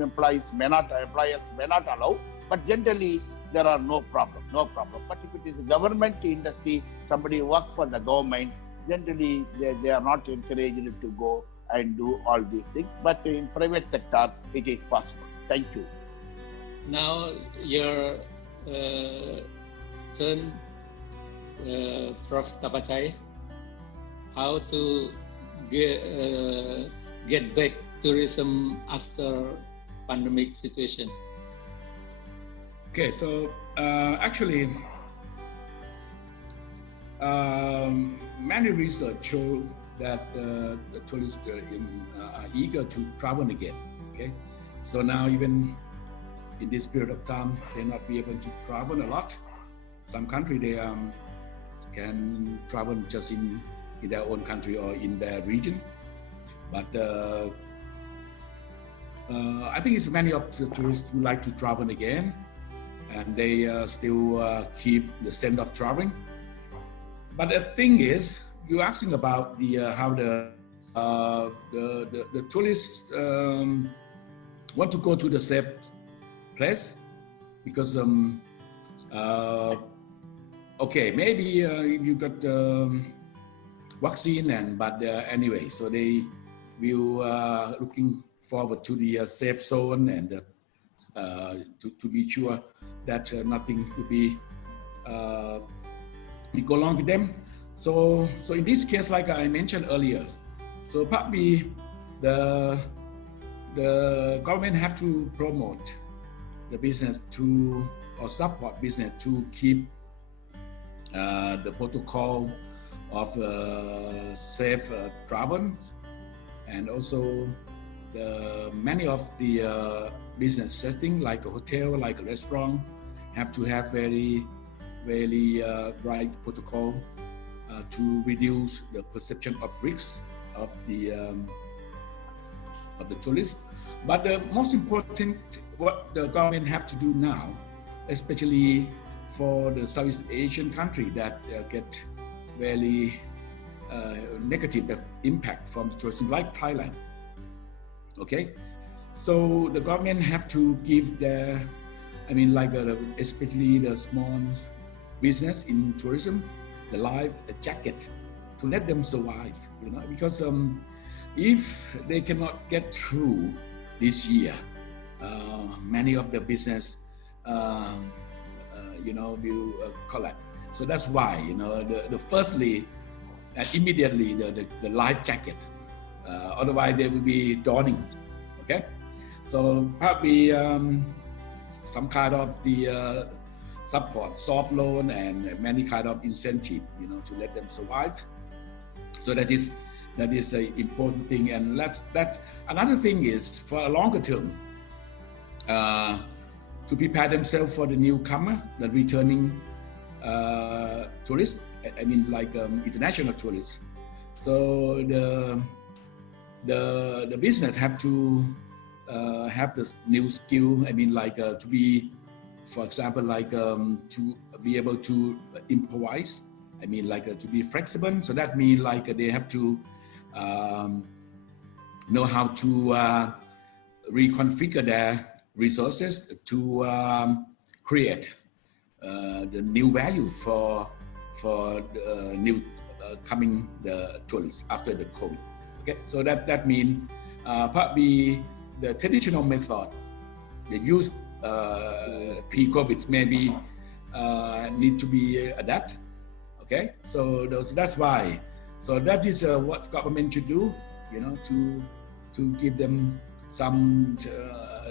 employers may not allow, but generally there are no problem. But if it is a government industry, somebody work for the government, generally they are not encouraged to go and do all these things. But in private sector, it is possible. Thank you. Now your turn, Prof. Tapachai. How to get back tourism after pandemic situation? Okay, so actually, many research show that the tourists are eager to travel again. Okay, so now even in this period of time, they not be able to travel a lot. Some country they can travel just in their own country or in their region, but I think it's many of the tourists who like to travel again, and they still keep the sense of traveling. But the thing is, you're asking about the how the tourists want to go to the safe place, because okay, maybe if you got vaccine, but anyway, so they will looking forward to the safe zone and to be sure that nothing will be go along with them. So in this case, like I mentioned earlier, so probably the government have to promote the business to, or support business to keep the protocol of safe travel, and also many of the business setting, like a hotel, like a restaurant, have to have very right protocol to reduce the perception of risks of the tourists. But the most important, what the government have to do now, especially for the Southeast Asian country that get very negative impact from tourism, like Thailand. Okay, so the government have to give their, I mean, like especially the small business in tourism, the life jacket to let them survive, you know, because if they cannot get through this year, many of the business, you know, will collapse. So that's why, you know, the firstly, immediately the life jacket, otherwise they will be drowning. Okay, so probably some kind of the support, soft loan, and many kind of incentive, you know, to let them survive. So that is an important thing. And that another thing is for a longer term, to prepare themselves for the newcomer, the returning tourists. I mean, like international tourists. So the business have to have this new skill. I mean, like to be, for example, like to be able to improvise. I mean, like to be flexible. So that means like they have to know how to reconfigure their resources to create the new value for the new coming the tourists after the COVID. Okay, so that means probably the traditional method they use pre-COVID maybe need to be adapted. Okay, so that's why. So that is what government should do, you know, to give them some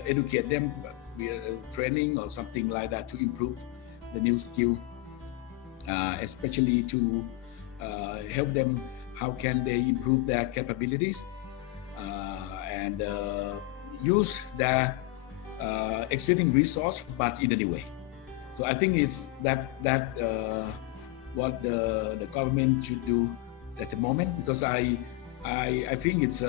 educate them with training or something like that to improve the new skill, especially to help them how can they improve their capabilities and use their existing resource but in a new way. So I think it's that what the government should do at the moment, because I think it's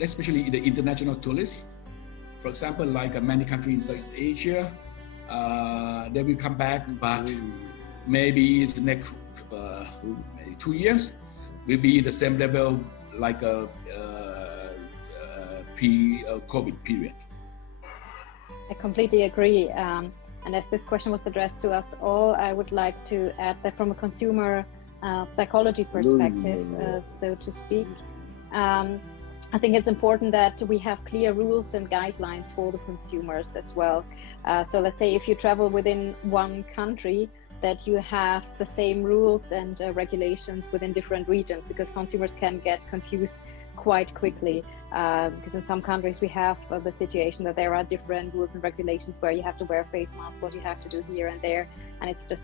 especially the international tourists. For example, like many countries in Southeast Asia, they will come back, but maybe it's the next maybe 2 years will be the same level like a pre-COVID period. I completely agree. And as this question was addressed to us all, I would like to add that from a consumer psychology perspective, so to speak, I think it's important that we have clear rules and guidelines for the consumers as well. So let's say if you travel within one country, that you have the same rules and regulations within different regions, because consumers can get confused quite quickly, because in some countries we have the situation that there are different rules and regulations where you have to wear face masks, what you have to do here and there, and it's just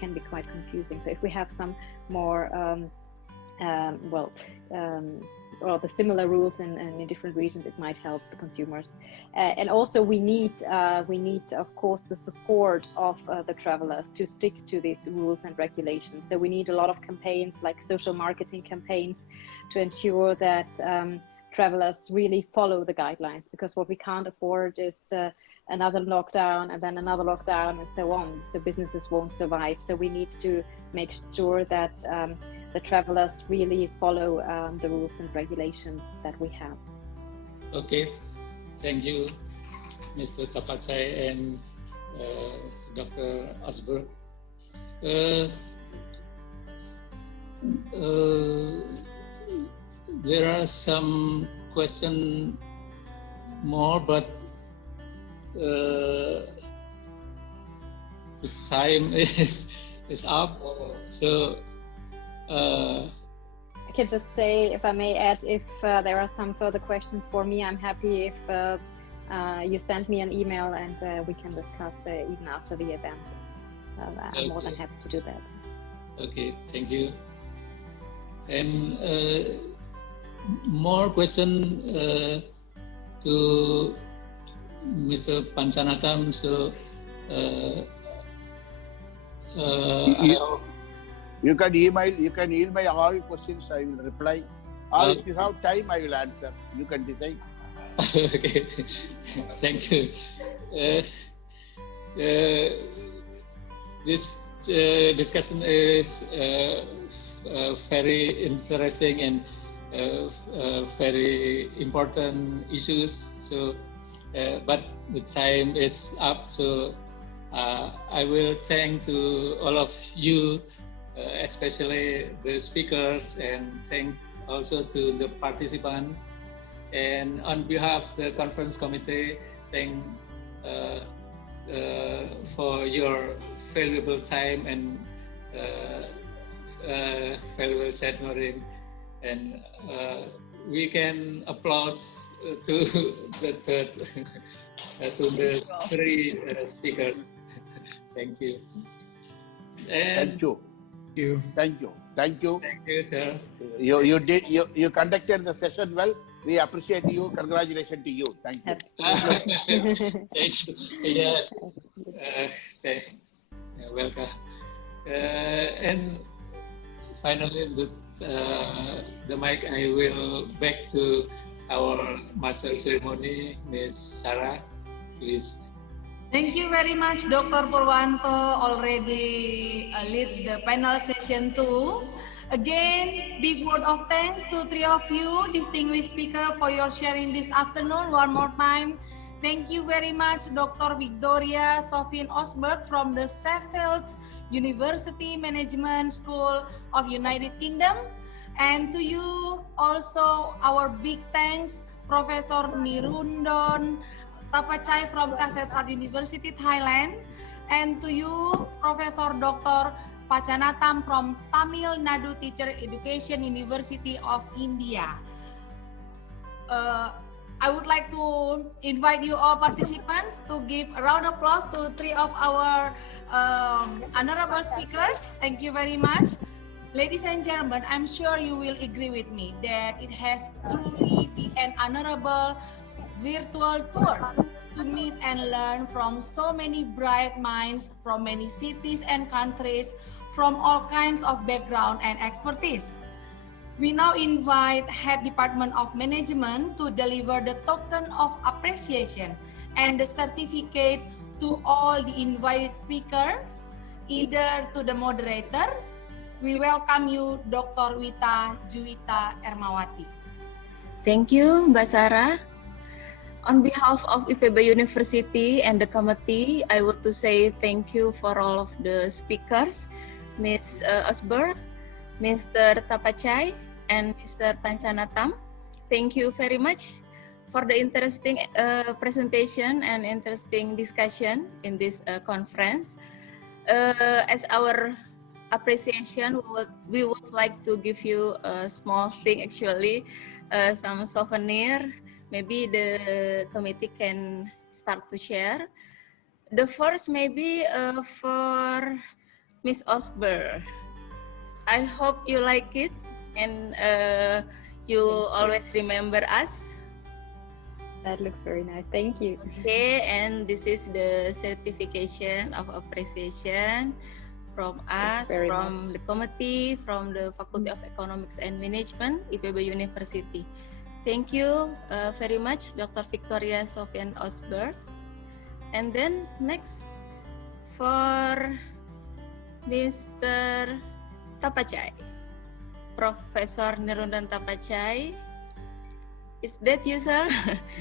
can be quite confusing. So if we have some more or the similar rules in different regions, it might help the consumers. And also we need of course the support of the travelers to stick to these rules and regulations. So we need a lot of campaigns, like social marketing campaigns, to ensure that travelers really follow the guidelines, because what we can't afford is another lockdown and then another lockdown and so on. So businesses won't survive. So we need to make sure that the travelers really follow the rules and regulations that we have. Okay, thank you, Mr. Tapachai and Dr. Asberg. There are some questions more, but the time is up. So I can just say, if I may add, if there are some further questions for me, I'm happy if you send me an email and we can discuss even after the event. I'm more than happy to do that. Okay, thank you. And more question to Mr. Panchanatam. So you can email all questions, I will reply. Or if you have time, I will answer. You can decide. Okay, thank you. this discussion is very interesting and very important issues. So, but the time is up. So, I will thank to all of you, especially the speakers, and thank also to the participant. And on behalf of the conference committee, thank for your valuable time and valuable sharing. And we can applause to the third, to the three speakers. Thank you. And Thank you. Thank you. Thank you. Thank you, sir. You conducted the session well. We appreciate you. Congratulations to you. Thank you. Absolutely. Thanks. Yes. Thanks. Welcome. And finally, the mic I will back to our master ceremony, Ms. Sarah, please. Thank you very much, Dr. Purwanto, already lead the panel session 2. Again, big word of thanks to three of you, distinguished speaker, for your sharing this afternoon. One more time, thank you very much, Dr. Victoria Sophien Osberg from the Sheffield University Management School of United Kingdom. And to you also, our big thanks, Professor Nirundon Tapachai from Kasetsart University, Thailand. And to you, Professor Dr. Pachanatam from Tamil Nadu Teacher Education University of India. I would like to invite you all participants to give a round of applause to three of our honorable speakers. Thank you very much. Ladies and gentlemen, I'm sure you will agree with me that it has truly been an honorable virtual tour to meet and learn from so many bright minds from many cities and countries, from all kinds of background and expertise. We now invite Head Department of Management to deliver the token of appreciation and the certificate to all the invited speakers, either to the moderator. We welcome you, Dr. Wita Juwita Ermawati. Thank you, Mbak Sarah. On behalf of IPB University and the committee, I want to say thank you for all of the speakers, Ms. Osberg, Mr. Tapachai, and Mr. Panchanatam. Thank you very much for the interesting presentation and interesting discussion in this conference. As our appreciation, we would like to give you a small thing, actually, some souvenir. Maybe the committee can start to share. The first maybe for Ms. Osberg. I hope you like it and you always remember us. That looks very nice. Thank you. Okay, and this is the certification of appreciation from us, from the committee, from the Faculty of Economics and Management, IPB University. Thank you very much, Dr. Victoria Sophien Osberg. And then next for Mr. Tapachai, Professor Nirundan Tapachai. Is that you, sir?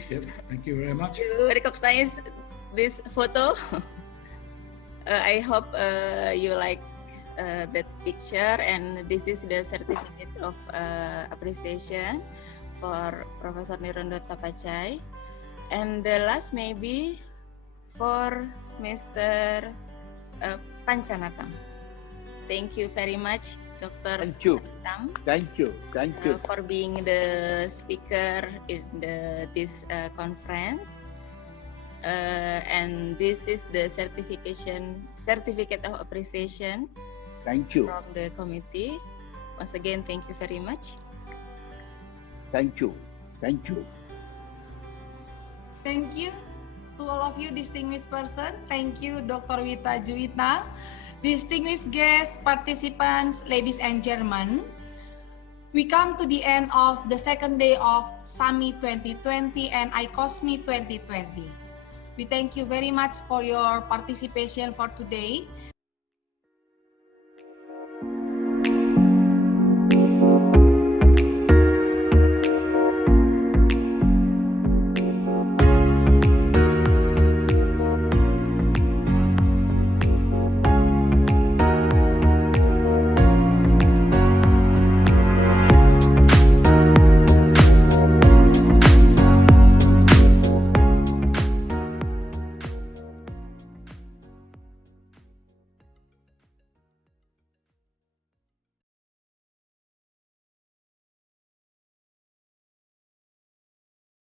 Yep, thank you very much. You recognize this photo? I hope you like that picture, and this is the certificate of appreciation for Professor Nirundan Tapachai. And the last maybe for Mr. Panchanatam. Thank you very much, Dr. Thank you. Tam. Thank you. Thank you. For being the speaker in this conference. And this is the certificate of appreciation. Thank you. From the committee. Once again, thank you very much. Thank you. Thank you. Thank you to all of you distinguished person. Thank you, Dr. Wita Juwita. Distinguished guests, participants, ladies and gentlemen. We come to the end of the second day of SAMI 2020 and ICoSMi 2020. We thank you very much for your participation for today.